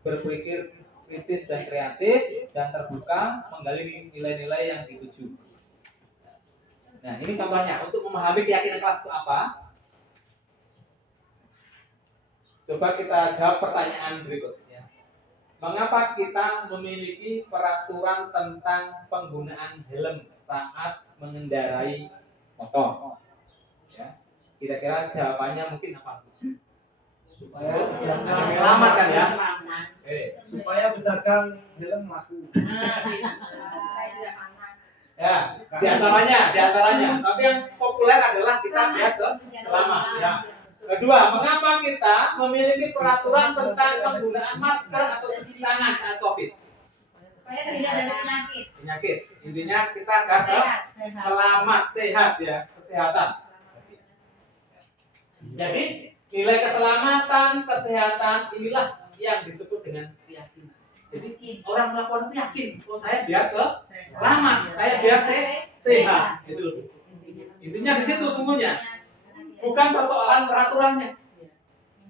berpikir kritis dan kreatif dan terbuka menggali nilai-nilai yang dituju. Nah, ini contohnya untuk memahami keyakinan kelas itu apa? Coba kita jawab pertanyaan berikutnya. Mengapa kita memiliki peraturan tentang penggunaan helm saat mengendarai motor? Ya. Kira-kira jawabannya mungkin apa? Supaya selamat kan ya? Supaya pedagang helm laku. Ya, diantaranya. Tapi yang populer adalah kita biasa selamat. Ya. Kedua, mengapa kita memiliki peraturan tentang penggunaan masker atau cuci tangan saat COVID? Supaya terhindar dari penyakit. Penyakit. Intinya kita agar selamat, sehat ya, kesehatan. Jadi nilai keselamatan, kesehatan inilah yang disebut dengan keyakinan. Jadi orang melakukan itu yakin, oh saya biasa selamat, saya biasa sehat. Itu loh. Intinya di situ sungguhnya, bukan persoalan peraturannya.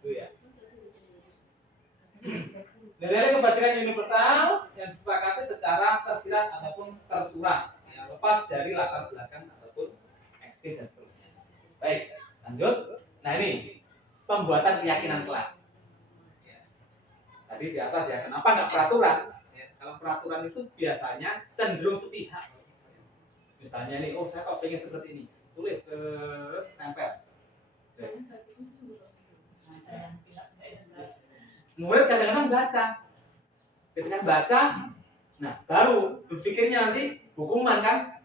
Itu ya. Nilai kebajikan universal yang disepakati secara tersirat ataupun tersurat, ya, lepas dari latar belakang ataupun eksis dan seterusnya. Baik, lanjut. Nah ini pembuatan keyakinan kelas. Ya. Tadi di atas ya, kenapa nggak peraturan? Ya, kalau peraturan itu biasanya cenderung sepihak. Misalnya nih, oh saya kok pengen seperti ini, tulis tempel. Murid kadang-kadang baca. Ketika baca, nah baru berpikirnya nanti hukuman kan.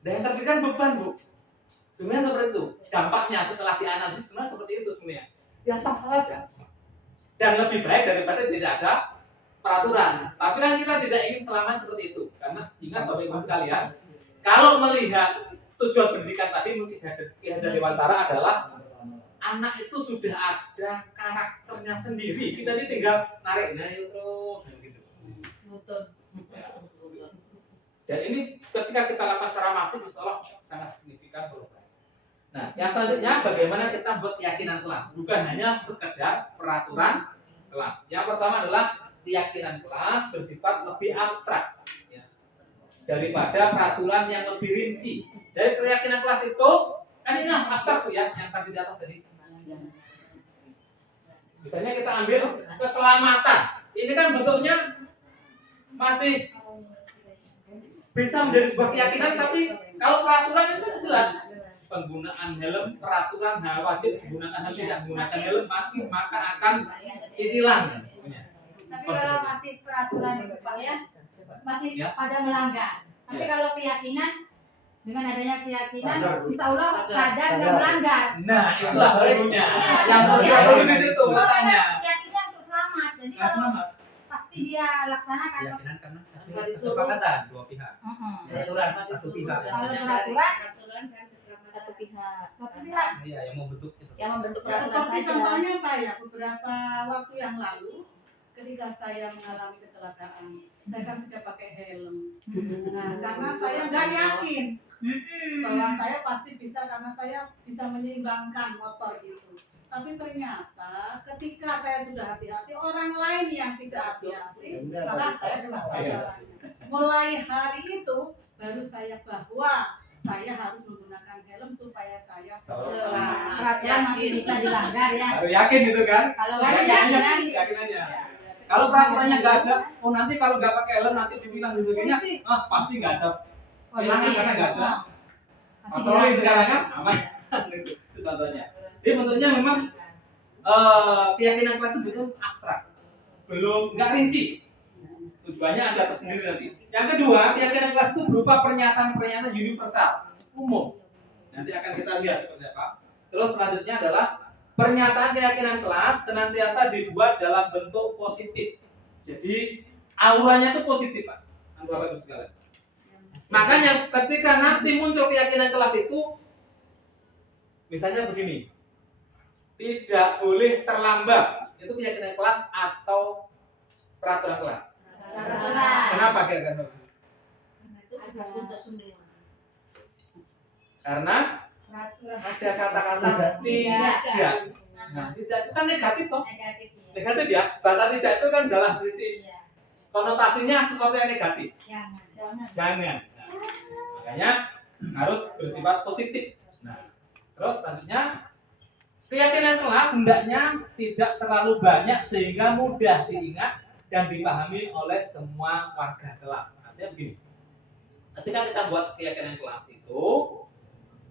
Dan yang terpikirkan beban Bu. Sebenarnya seperti itu. Dampaknya setelah dianalisis sebenarnya seperti itu sebenarnya. Ya sah-sah saja. Dan lebih baik daripada tidak ada peraturan. Tapi kan kita tidak ingin selamanya seperti itu. Karena ingat Bapak Ibu sekalian, Kalau melihat tujuan pendidikan tadi mungkin Ki Hajar Dewantara adalah anak itu sudah ada karakternya sendiri. Kita ini tinggal narik terus gitu. Betul. Dan ini ketika kita lakukan secara masif, insya Allah sangat signifikan perubahan. Nah, yang selanjutnya bagaimana kita buat keyakinan kelas, bukan hanya sekedar peraturan kelas. Yang pertama adalah keyakinan kelas bersifat lebih abstrak, ya, daripada peraturan yang lebih rinci. Dari keyakinan kelas itu kan ini yang abstrak tuh ya, yang tadi di atas tadi. Misalnya kita ambil keselamatan, ini kan bentuknya masih bisa menjadi sebuah keyakinan, tapi kalau peraturan itu jelas. Penggunaan helm, peraturan hal wajib menggunakan helm, tidak menggunakan helm maka akan ditilang. Tapi kalau masih peraturan itu Pak ya, masih Ya. pada melanggar. Tapi Ya. kalau keyakinan, dengan adanya keyakinan, Sadar. insya Allah sadar nggak Sadar. melanggar. Nah, itulah serunya. Iya. Yang harus Iya. kita di situ Kalau katanya. memang keyakinan untuk selamat, jadi Nah, kalau selamat. pasti dia laksanakan. Keyakinan karena hasil kesepakatan dua pihak. Peraturan satu pihak. Kalau peraturan Satu pihak. satu pihak. Iya, yang membentuk itu. Yang membentuk peraturan Seperti saja. contohnya saya beberapa waktu yang lalu ketika saya mengalami kecelakaan, saya kan tidak pakai helm. Nah, karena saya nggak yakin bahwa saya pasti bisa, karena saya bisa menyeimbangkan motor itu. Tapi ternyata ketika saya sudah hati-hati, orang lain yang tidak hati-hati, maka saya kena sasarannya. Mulai hari itu baru saya bahwa saya harus menggunakan helm supaya saya selamat. Peraturan masih bisa dilanggar ya. Baru yakin gitu kan? Kalau Baru nggak yakin. yakin, Keyakinannya. Kalau peraturannya nggak ada, oh nanti kalau nggak pakai helm nanti dibilang dan sebagainya, Polisi. pasti nggak ada. oh, Hilangan iya. karena nggak ada. Masih Patroli dilanggar. sekarang kan aman. Itu contohnya. Jadi bentuknya memang keyakinan kelas itu betul abstrak, belum nggak rinci. Tujuannya ada tersendiri nanti. Yang kedua, keyakinan kelas itu berupa pernyataan-pernyataan universal, umum. Nanti akan kita lihat seperti apa. Terus selanjutnya adalah pernyataan keyakinan kelas senantiasa dibuat dalam bentuk positif. Jadi auranya itu positif, Pak. Bapak Ibu sekalian. Makanya ketika nanti muncul keyakinan kelas itu, misalnya begini, tidak boleh terlambat. Itu keyakinan kelas atau peraturan kelas. Peraturan. Kenapa kira-kira? Karena Peraturan. ada kata-kata tidak. Nah, tidak itu kan negatif toh. Negatif ya. Negatif ya. Bahasa tidak itu kan dalam sisi Iya. konotasinya sesuatu yang negatif. Jangan. Jangan. Nah, makanya harus bersifat positif. Nah, terus selanjutnya keyakinan kelas hendaknya tidak terlalu banyak sehingga mudah diingat dan dipahami oleh semua warga kelas. Artinya begini, ketika kita buat keyakinan kelas itu,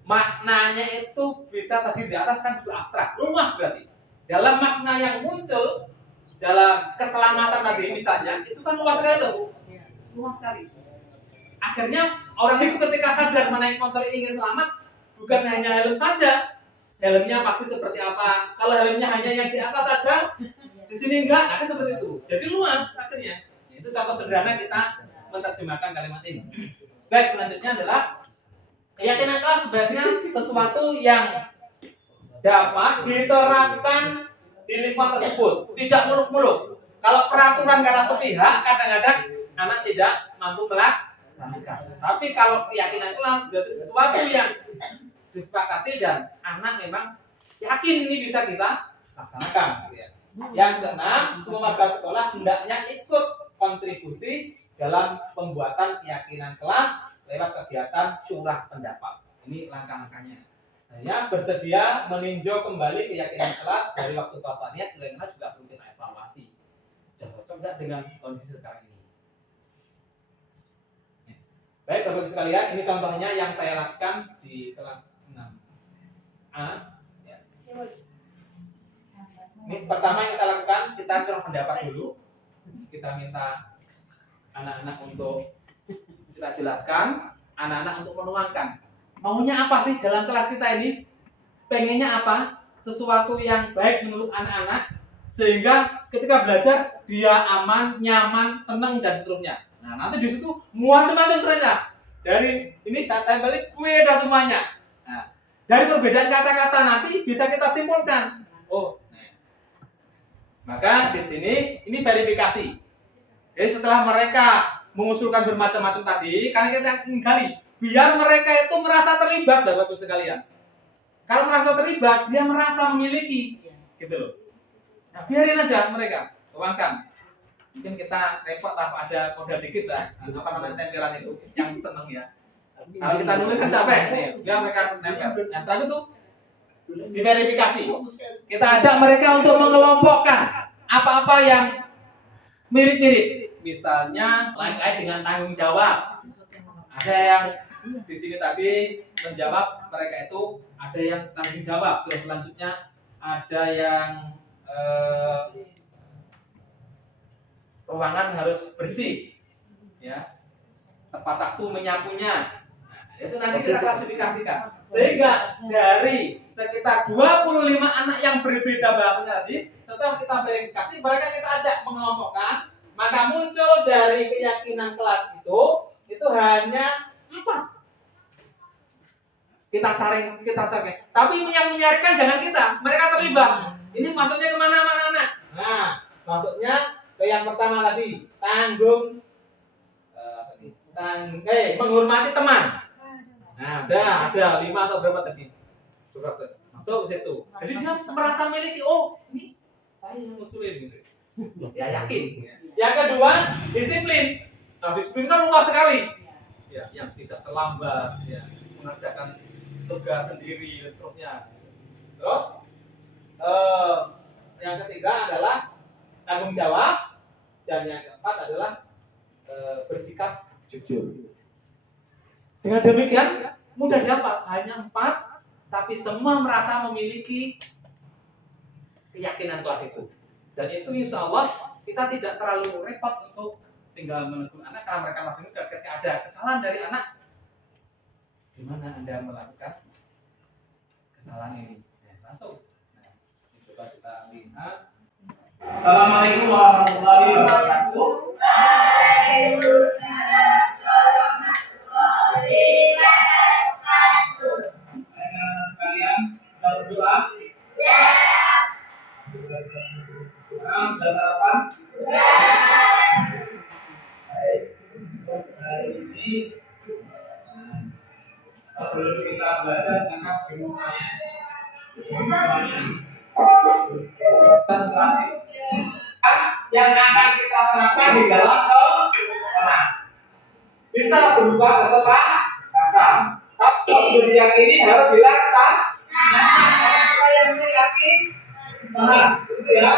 maknanya itu bisa tadi di atas kan sudah abstrak, luas berarti. Dalam makna yang muncul dalam keselamatan tadi misalnya, itu kan luas sekali loh, luas sekali. Akhirnya orang itu ketika sadar menaik motor ingin selamat, bukan hanya helm saja, helmnya pasti seperti apa. Kalau helmnya hanya yang di atas saja, di sini enggak, nah kan seperti itu. Jadi luas akhirnya. Itu contoh sederhana kita menerjemahkan kalimat ini. Baik, selanjutnya adalah keyakinan kelas sebaiknya sesuatu yang dapat diterapkan di lingkungan tersebut, tidak muluk-muluk. Kalau peraturan karena sepihak, kadang-kadang anak tidak mampu melaksanakan. Tapi kalau keyakinan kelas berarti sesuatu yang disepakati dan anak memang yakin ini bisa kita laksanakan. Yang keenam, semua warga sekolah hendaknya ikut kontribusi dalam pembuatan keyakinan kelas lewat kegiatan curah pendapat. Ini langkah-langkahnya. Hanya bersedia meninjau kembali keyakinan kelas dari waktu ke niat, karena juga perlu kita evaluasi. Cocok nggak dengan kondisi sekarang ini? Baik, Bapak Ibu sekalian, ini contohnya yang saya lakukan di kelas 6A. Ya. Ini pertama yang kita lakukan, kita curah pendapat dulu. Kita minta anak-anak untuk kita jelaskan, anak-anak untuk menuangkan maunya apa sih dalam kelas kita ini, pengennya apa, sesuatu yang baik menurut anak-anak sehingga ketika belajar dia aman, nyaman, senang dan seterusnya. Nah nanti di situ macam-macam ternyata Dari ini saya tempelin beda semuanya. Nah, dari perbedaan kata-kata nanti bisa kita simpulkan. Oh, nah. Maka di sini ini verifikasi. Jadi setelah mereka mengusulkan bermacam-macam tadi, karena kita gali, biar mereka itu merasa terlibat, Bapak Ibu sekalian. Kalau merasa terlibat, dia merasa memiliki, gitu loh. Nah, biarin aja mereka, tuangkan. Mungkin kita repot tanpa ada modal dikit lah, apa namanya tempelan itu, yang seneng ya. Kalau kita nulis kan capek, nih, biar mereka nempel. Nah, setelah itu diverifikasi. Kita ajak mereka untuk mengelompokkan apa-apa yang mirip-mirip. Misalnya terkait dengan tanggung jawab. Ada yang di sini tadi menjawab mereka itu ada yang tanggung jawab. Terus selanjutnya ada yang ruangan harus bersih, ya, tepat waktu menyapunya. Nah, itu nanti kita klasifikasikan. Sehingga dari sekitar 25 anak yang berbeda bahasanya tadi, setelah kita verifikasi, mereka kita ajak mengelompokkan, maka muncul dari keyakinan kelas itu hanya 4. Kita saring. Tapi ini yang menyarikan jangan kita, mereka terlibat. Ini masuknya kemana anak? Nah, masuknya ke yang pertama tadi, menghormati teman. Nah, ada 5 atau berapa tadi? Masuk ke situ. Jadi dia merasa memiliki, oh ini saya yang ngusulin gitu. Ya yakin. Yang kedua, disiplin. Nah, disiplin kan luas sekali. Ya, yang tidak terlambat, ya, mengerjakan tugas sendiri, dan seterusnya. Terus, yang ketiga adalah tanggung jawab, dan yang keempat adalah bersikap jujur. Dengan demikian mudah dapat, hanya 4, tapi semua merasa memiliki keyakinan kelas itu. Dan itu insya Allah kita tidak terlalu repot untuk tinggal menegur anak karena mereka masih muda. Ketika ada kesalahan dari anak, di mana Anda melakukan kesalahan ini? Langsung. Nah, coba kita lihat. Assalamualaikum warahmatullahi wabarakatuh. Kalian sudah berdoa? Ya. Sudah sarapan? Ya. Baik. Hari ini sebelum kita belajar tentang ilmunya, yang akan kita terapkan di dalam kelas bisa berupa peserta kata. Tapi kemudian ini harus dilaksanakan. Kita yang yakin, itu ya.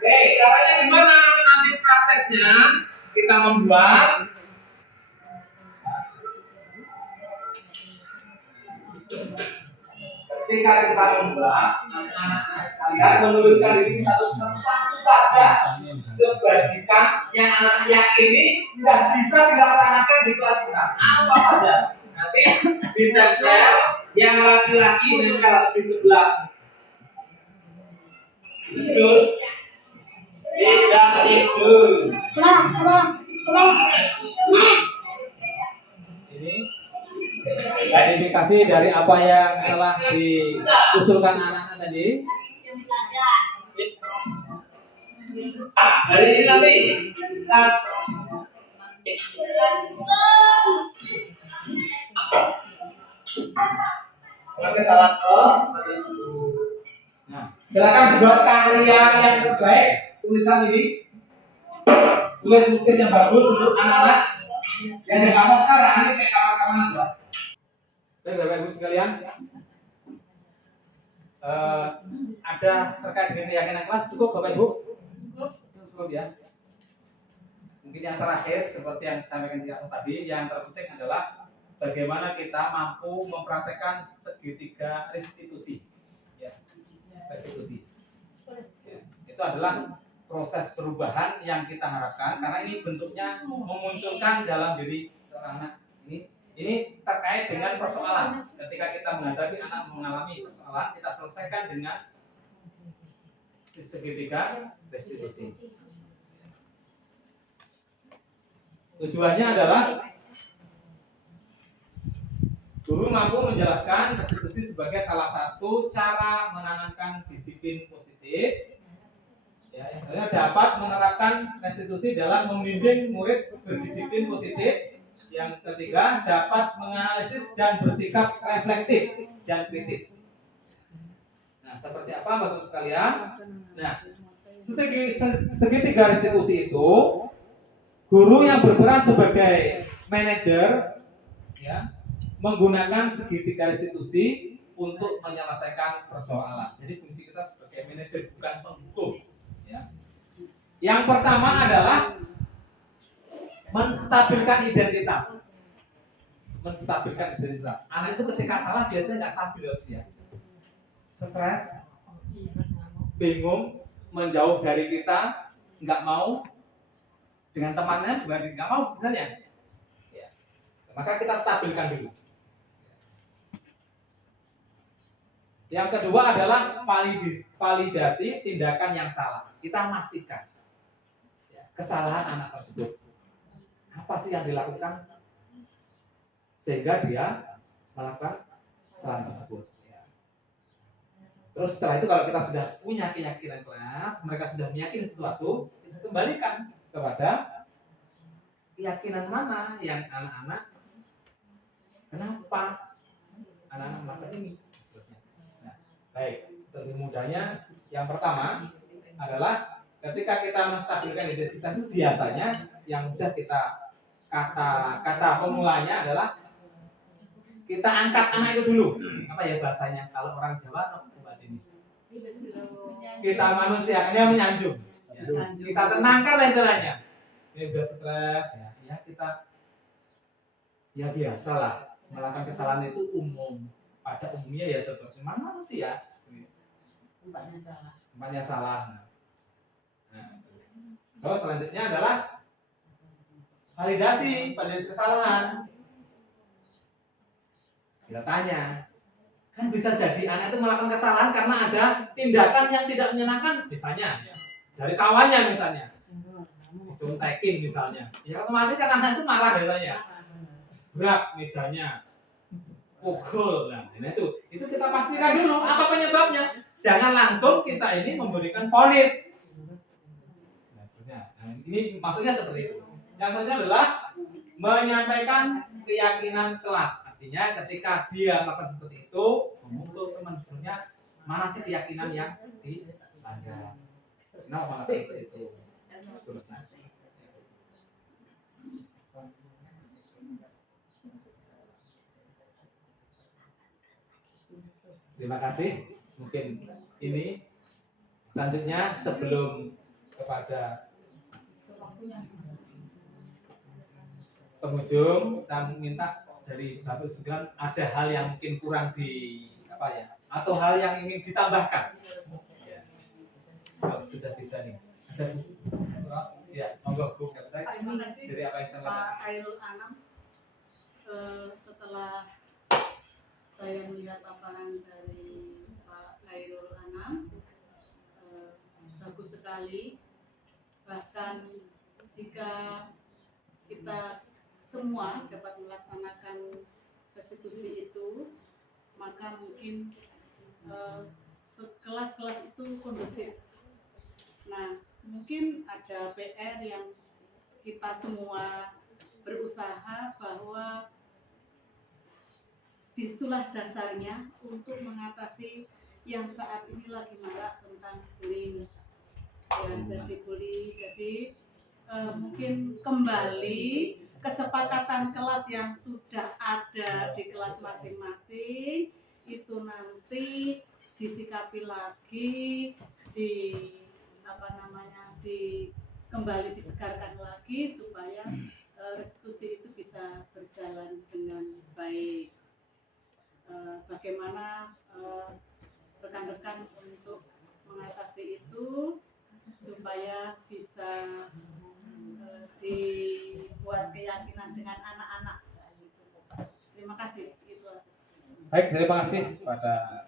Oke, caranya gimana? Nanti prakteknya kita membuat ketika kita membuat kalian menuliskan di sini satu saja kebajikan yang anak yang ini tidak bisa dilaksanakan di kelas kita apa saja. Nanti ditempel yang laki-laki nempel di sebelah. Betul? Tidak itu. Ini identifikasi dari apa yang telah diusulkan anak-anak tadi. Hari ini nanti pakai salah Nah, silakan buat karya yang terbaik, tulisan ini, tulis lukis yang bagus untuk anak-anak yang kamu sekarang ini kayak kamar-kamar aja. Baik, Bapak Ibu sekalian, ada terkait dengan keyakinan kelas cukup Bapak Ibu? Cukup ya. Mungkin yang terakhir seperti yang disampaikan di atas tadi, yang terpenting adalah bagaimana kita mampu mempraktekkan segitiga restitusi. Ya, restitusi. Ya, itu adalah proses perubahan yang kita harapkan karena ini bentuknya memunculkan dalam diri seorang anak. Ini terkait dengan persoalan. Ketika kita menghadapi anak mengalami persoalan, kita selesaikan dengan segitiga restitusi. Tujuannya adalah Guru mampu menjelaskan restitusi sebagai salah satu cara menanamkan disiplin positif. Ya, yang dapat menerapkan restitusi dalam membimbing murid berdisiplin positif. Yang ketiga, dapat menganalisis dan bersikap reflektif dan kritis. Nah, seperti apa Bapak sekalian? Nah, segitiga restitusi itu, guru yang berperan sebagai manajer, ya, menggunakan segitiga restitusi untuk menyelesaikan persoalan. Jadi fungsi kita sebagai manajer bukan penghukum. Ya. Yang pertama adalah menstabilkan identitas. Menstabilkan identitas. Anak itu ketika salah biasanya nggak stabil ya. Stres, bingung, menjauh dari kita, nggak mau dengan temannya, nggak mau misalnya. Ya. Maka kita stabilkan dulu. Yang kedua adalah validasi tindakan yang salah. Kita pastikan kesalahan anak tersebut. Apa sih yang dilakukan sehingga dia melakukan kesalahan tersebut. Terus setelah itu kalau kita sudah punya keyakinan kelas, mereka sudah meyakini sesuatu, kita kembalikan kepada keyakinan mana yang anak-anak, kenapa anak-anak melakukan ini. Baik, lebih mudahnya yang pertama adalah ketika kita menstabilkan identitas itu biasanya yang sudah kita kata pemulanya adalah kita angkat anak itu dulu. Apa ya bahasanya? Kalau orang Jawa apa ini? Kita manusiakannya menyanjung. Kita tenangkan lah istilahnya. Ini udah stres ya kita ya biasalah melakukan kesalahan itu umum. Pada umumnya ya seperti manusia. Tempatnya salah. Nah. Terus selanjutnya adalah validasi kesalahan. Kita tanya, kan bisa jadi anak itu melakukan kesalahan karena ada tindakan yang tidak menyenangkan, misalnya dari kawannya misalnya, contekin misalnya. Ya otomatis kan anak itu marah biasanya, berat mejanya. Pukul, nah itu kita pastikan dulu apa penyebabnya. Jangan langsung kita ini memberikan vonis. Nah, ini maksudnya seperti itu. Yang selanjutnya adalah menyampaikan keyakinan kelas. Artinya ketika dia melakukan seperti itu, memukul teman sebenarnya mana sih keyakinan yang dilanggar. Kenapa melakukan seperti itu? Terima kasih. Mungkin ini selanjutnya sebelum kepada penghujung, saya minta dari Bapak Sugeng ada hal yang mungkin kurang di apa ya, atau hal yang ingin ditambahkan. Ya. Kalau sudah bisa nih. Ya, monggo Bu. Terima kasih dari apa yang saya Pak Khairul Anam. Setelah saya melihat paparan dari Pak Khairul Anam, bagus sekali. Bahkan jika kita semua dapat melaksanakan restitusi itu, maka mungkin kelas-kelas itu kondusif. Nah, mungkin ada PR yang kita semua berusaha bahwa disitulah dasarnya untuk mengatasi yang saat ini lagi marak tentang bullying dan jadi bully. Jadi mungkin kembali kesepakatan kelas yang sudah ada di kelas masing-masing itu nanti disikapi lagi, kembali disegarkan lagi supaya restitusi itu bisa berjalan dengan baik. Bagaimana rekan-rekan untuk mengatasi itu supaya bisa dibuat keyakinan dengan anak-anak. Terima kasih. Itu aja. Baik, terima kasih pada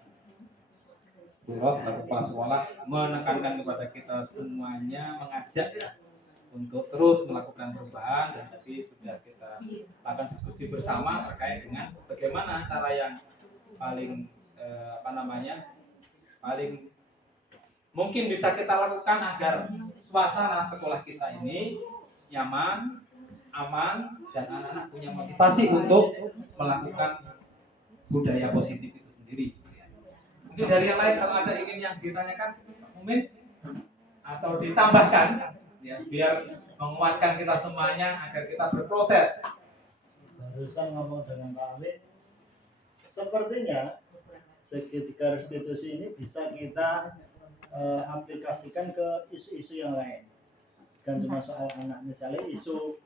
Bu Ros, kepala sekolah menekankan kepada kita semuanya, mengajak ya untuk terus melakukan perubahan, dan tadi sudah kita lakukan diskusi bersama terkait dengan bagaimana cara yang paling paling mungkin bisa kita lakukan agar suasana sekolah kita ini nyaman, aman, dan anak-anak punya motivasi untuk melakukan budaya positif itu sendiri. Mungkin dari yang lain kalau ada ingin yang ditanyakan, mungkin atau ditambahkan, ya, biar menguatkan kita semuanya agar kita berproses. Barusan ngomong dengan Pak Amin, sepertinya segitiga restitusi ini bisa kita aplikasikan ke isu-isu yang lain, kan cuma soal anak, misalnya isu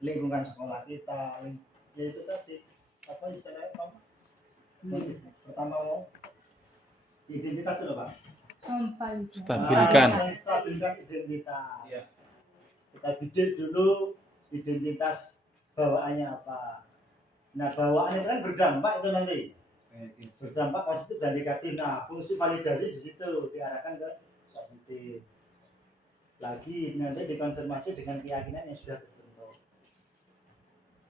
lingkungan sekolah kita, yaitu tadi apa istilahnya Pak? Pertama mau identitas dulu Pak. Stabilkan. Stabilkan identitas. Ya. Kita bidik dulu identitas bawaannya apa. Nah bawaan itu kan berdampak itu nanti. Berdampak positif dan negatif. Nah fungsi validasi di situ diarahkan ke positif. Lagi nanti dikonfirmasi dengan keyakinan yang sudah terbentuk.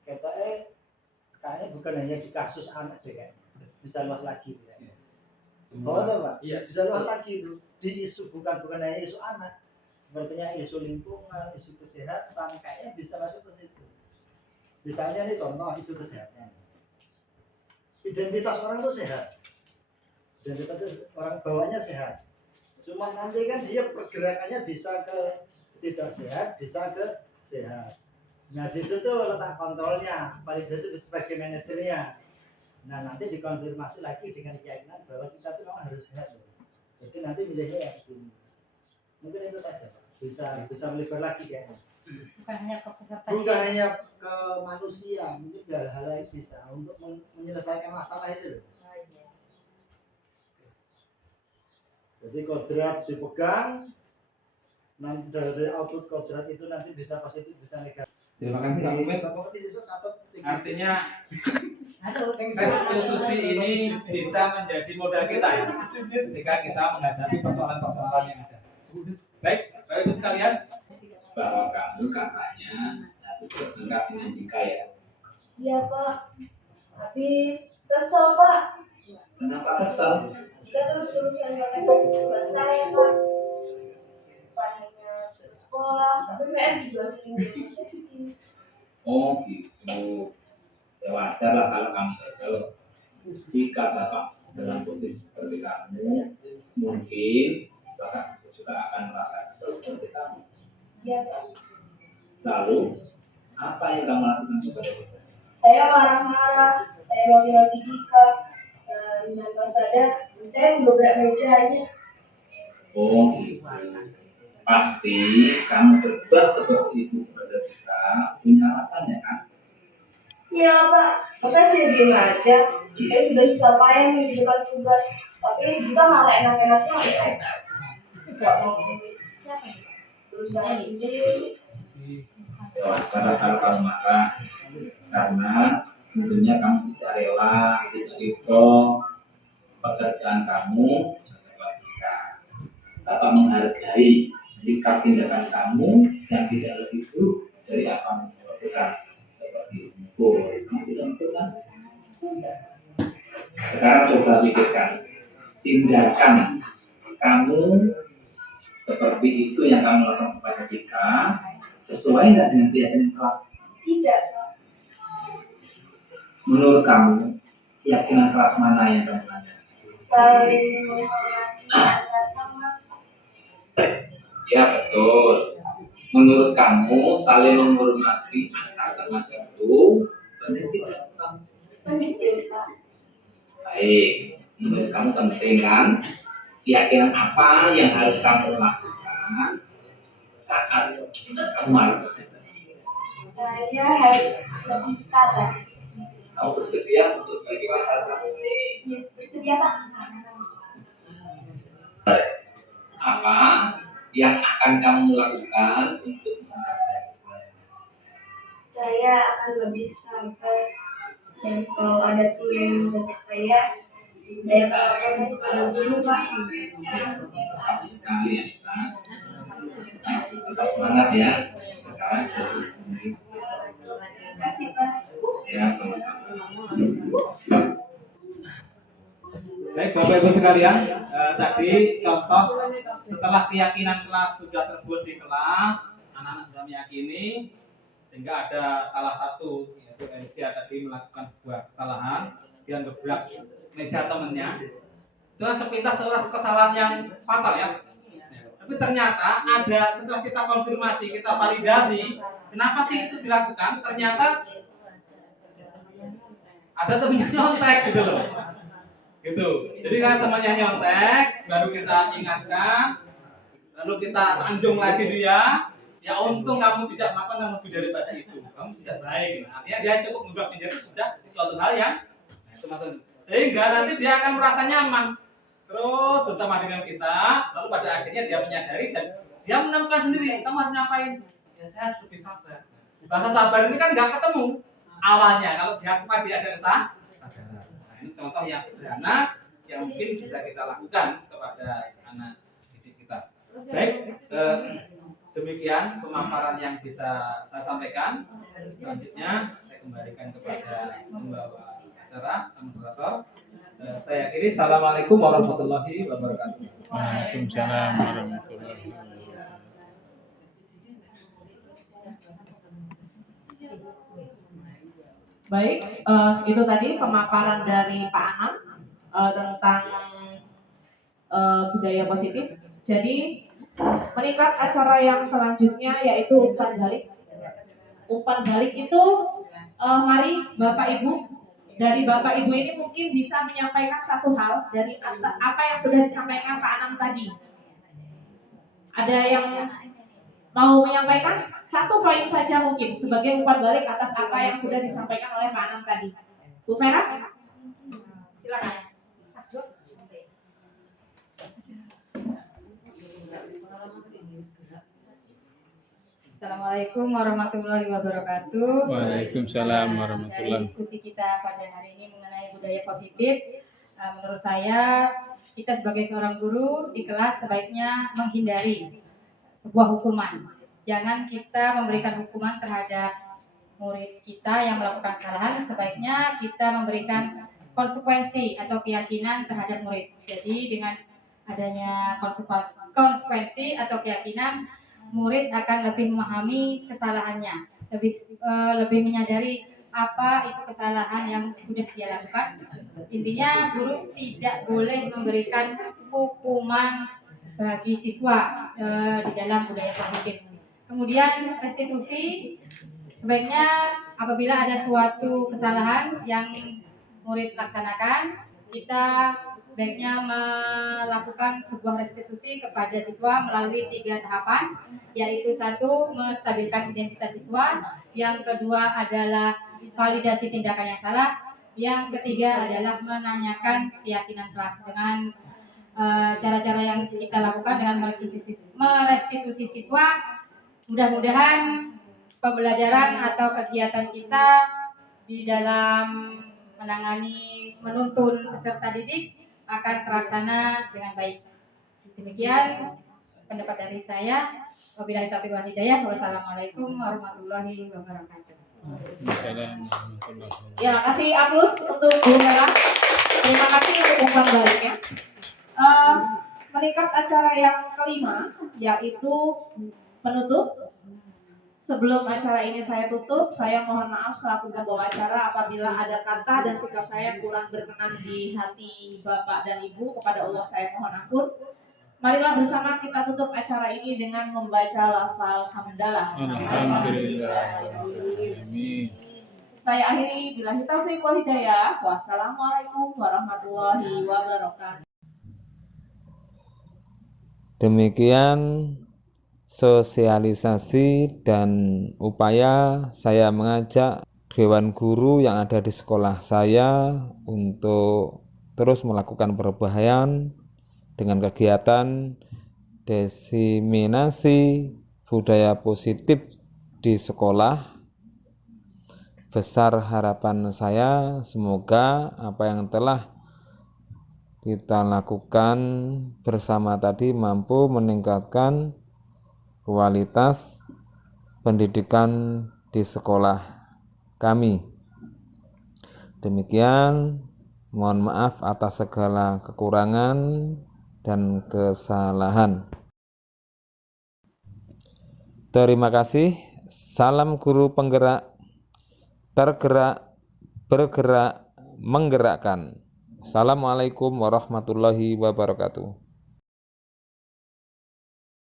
Kayaknya bukan hanya di kasus anak deh kayaknya. Bisa luas lagi. Oh, Pak? Iya. Bisa luas lagi itu. Di isu bukan hanya isu anak. Sepertinya isu lingkungan, isu kesehatan, kayaknya bisa masuk ke situ. Misalnya nih contoh isu kesehatan. Identitas orang itu sehat. Identitas orang bawahnya sehat. Cuma nanti kan dia pergerakannya bisa ke tidak sehat, bisa ke sehat. Nah di situ letak kontrolnya, validasi sebagai manajernya. Nah nanti dikonfirmasi lagi dengan keyakinan bahwa kita itu memang harus sehat. Jadi nanti milihnya yang sini. Mungkin itu saja Pak. Bisa melebar lagi kayaknya. Bukan hanya ke peserta. Bukan hanya ke manusia, mungkin hal-hal lain bisa untuk menyelesaikan masalah itu. Jadi kodrat dipegang, nanti dari output kodrat itu nanti bisa positif, bisa negatif. Terima kasih Kak Ubed. Artinya restitusi ini bisa menjadi modal kita ya, ketika kita menghadapi persoalan-persoalan yang ada. Baik, Bapak Ibu sekalian, bahwa kamu katanya enggak punya jika ya. Iya Pak, habis kesel Pak. Kenapa kesel? Saya terus saya tugas saya Pak. Bukannya ke sekolah, tapi PM juga sering jadi. Oh gitu. Ya wajar lah kalau kamu kesel. Jika Bapak dalam posisi seperti kamu, mungkin Bapak juga akan merasa kesel seperti kamu. Iya Pak. Lalu, apa yang kamu lakukan kepada kita? Saya marah-marah, saya lagi Dika, dengan Pak Sadar, saya gebrak mejanya. Oh gitu. Pasti kamu berbuat seperti itu kepada kita, punya alasannya kan? Iya Pak, masa sih diem aja? Saya sudah susah payah mengerjakan tugas, tapi kita malah enak-enaknya nggak mau berusaha sendiri. Ya wajar kalau kamu marah, karena tentunya kamu tidak rela, tidak ridho pekerjaan kamu sebagai kita. Bapak menghargai sikap tindakan kamu yang tidak lebih buruk dari apa yang kamu lakukan, seperti mukul. Kamu tidak mukul kan? Sekarang coba pikirkan tindakan kamu seperti itu yang kamu lakukan kepada kita sesuai tidak dengan keyakinan kelas? Tidak. Menurut kamu keyakinan kelas mana yang kamu punya? Saling menghormati antar teman. Ya betul. Menurut kamu saling menghormati antar teman itu penting tidak? Penting Pak. Baik. Menurut kamu penting kan? Keyakinan apa yang harus kamu lakukan saat kamu marah? Saya harus lebih sabar. Kamu bersedia untuk lebih sabar? Bersedia Pak. Apa yang akan kamu lakukan untuk mencapai? Saya akan lebih sabar, dan kalau ada tuh yang menjemput saya akan dulu Pak. Sekali ya, tetap semangat ya. sekalian, tadi contoh setelah keyakinan kelas sudah terbuat di kelas, anak-anak sudah meyakini, sehingga ada salah satu yaitu Elisia tadi melakukan sebuah kesalahan, dia gebrak meja temennya. Itu kan sepintas seorang kesalahan yang fatal ya. Tapi ternyata ada setelah kita konfirmasi, kita validasi, kenapa sih itu dilakukan? Ternyata ada temennya nyontek gitu loh. Gitu. Jadi kan temannya nyontek, baru kita ingatkan, lalu kita sanjung lagi dia. Ya untung kamu tidak melakukan lebih daripada itu. Kamu sudah baik. Artinya dia cukup membuat menjadi sudah suatu hal yang itu maksudnya. Sehingga nanti dia akan merasa nyaman terus bersama dengan kita. Lalu pada akhirnya dia menyadari dan dia menemukan sendiri. Kamu harus ngapain? Ya saya harus lebih sabar. Bahasa sabar ini kan nggak ketemu awalnya. Kalau dilakukan dia ada kesadaran. Nah, ini contoh yang sederhana yang mungkin bisa kita lakukan kepada anak didik kita. Baik. Demikian pemaparan yang bisa saya sampaikan. Selanjutnya saya kembalikan kepada pembawa acara, moderator. Saya akhiri. Assalamualaikum warahmatullahi wabarakatuh. Waalaikumsalam warahmatullahi wabarakatuh. Baik, itu tadi pemaparan dari Pak Anam tentang budaya positif. Jadi meningkat acara yang selanjutnya yaitu umpan balik. Umpan balik itu mari Bapak Ibu, dari Bapak Ibu ini mungkin bisa menyampaikan satu hal dari apa yang sudah disampaikan Pak Anam tadi. Ada yang mau menyampaikan? Satu poin saja mungkin sebagai umpan balik atas apa yang sudah disampaikan oleh Pak Anam tadi. Bu Vera? Silakan. Assalamualaikum warahmatullahi wabarakatuh. Waalaikumsalam warahmatullahi wabarakatuh. Diskusi kita pada hari ini mengenai budaya positif. Menurut saya, kita sebagai seorang guru di kelas sebaiknya menghindari sebuah hukuman. Jangan kita memberikan hukuman terhadap murid kita yang melakukan kesalahan. Sebaiknya kita memberikan konsekuensi atau keyakinan terhadap murid. Jadi dengan adanya konsekuensi atau keyakinan, murid akan lebih memahami kesalahannya, lebih menyadari apa itu kesalahan yang sudah dia lakukan. Intinya guru tidak boleh memberikan hukuman bagi siswa di dalam budaya positif. Kemudian restitusi, sebaiknya apabila ada suatu kesalahan yang murid laksanakan, kita sebaiknya melakukan sebuah restitusi kepada siswa melalui 3 tahapan, yaitu 1, menstabilkan identitas siswa, yang kedua adalah validasi tindakan yang salah, yang ketiga adalah menanyakan keyakinan kelas. Dengan cara-cara yang kita lakukan dengan merestitusi siswa, mudah-mudahan pembelajaran atau kegiatan kita di dalam menangani menuntun peserta didik akan terlaksana dengan baik. Demikian pendapat dari saya. Wabillahi taufiq wal hidayah. Wassalamualaikum warahmatullahi wabarakatuh. Waalaikumsalam warahmatullahi wabarakatuh. Ya, kasih Agus untuk Bu Vera. Terima kasih untuk umpan baliknya. Meningkat acara yang kelima yaitu penutup. Sebelum acara ini saya tutup, saya mohon maaf selaku pembawa acara apabila ada kata dan sikap saya kurang berkenan di hati Bapak dan Ibu. Kepada Allah saya mohon ampun. Marilah bersama kita tutup acara ini dengan membaca lafal hamdalah. Alhamdulillah. Amin. Saya akhiri billahi taufiq wal hidayah. Wassalamualaikum warahmatullahi wabarakatuh. Demikian sosialisasi dan upaya saya mengajak dewan guru yang ada di sekolah saya untuk terus melakukan perubahan dengan kegiatan diseminasi budaya positif di sekolah. Besar harapan saya semoga apa yang telah kita lakukan bersama tadi mampu meningkatkan kualitas pendidikan di sekolah kami. Demikian, Mohon maaf atas segala kekurangan dan kesalahan. Terima kasih. Salam guru penggerak, tergerak, bergerak, menggerakkan. Assalamualaikum warahmatullahi wabarakatuh.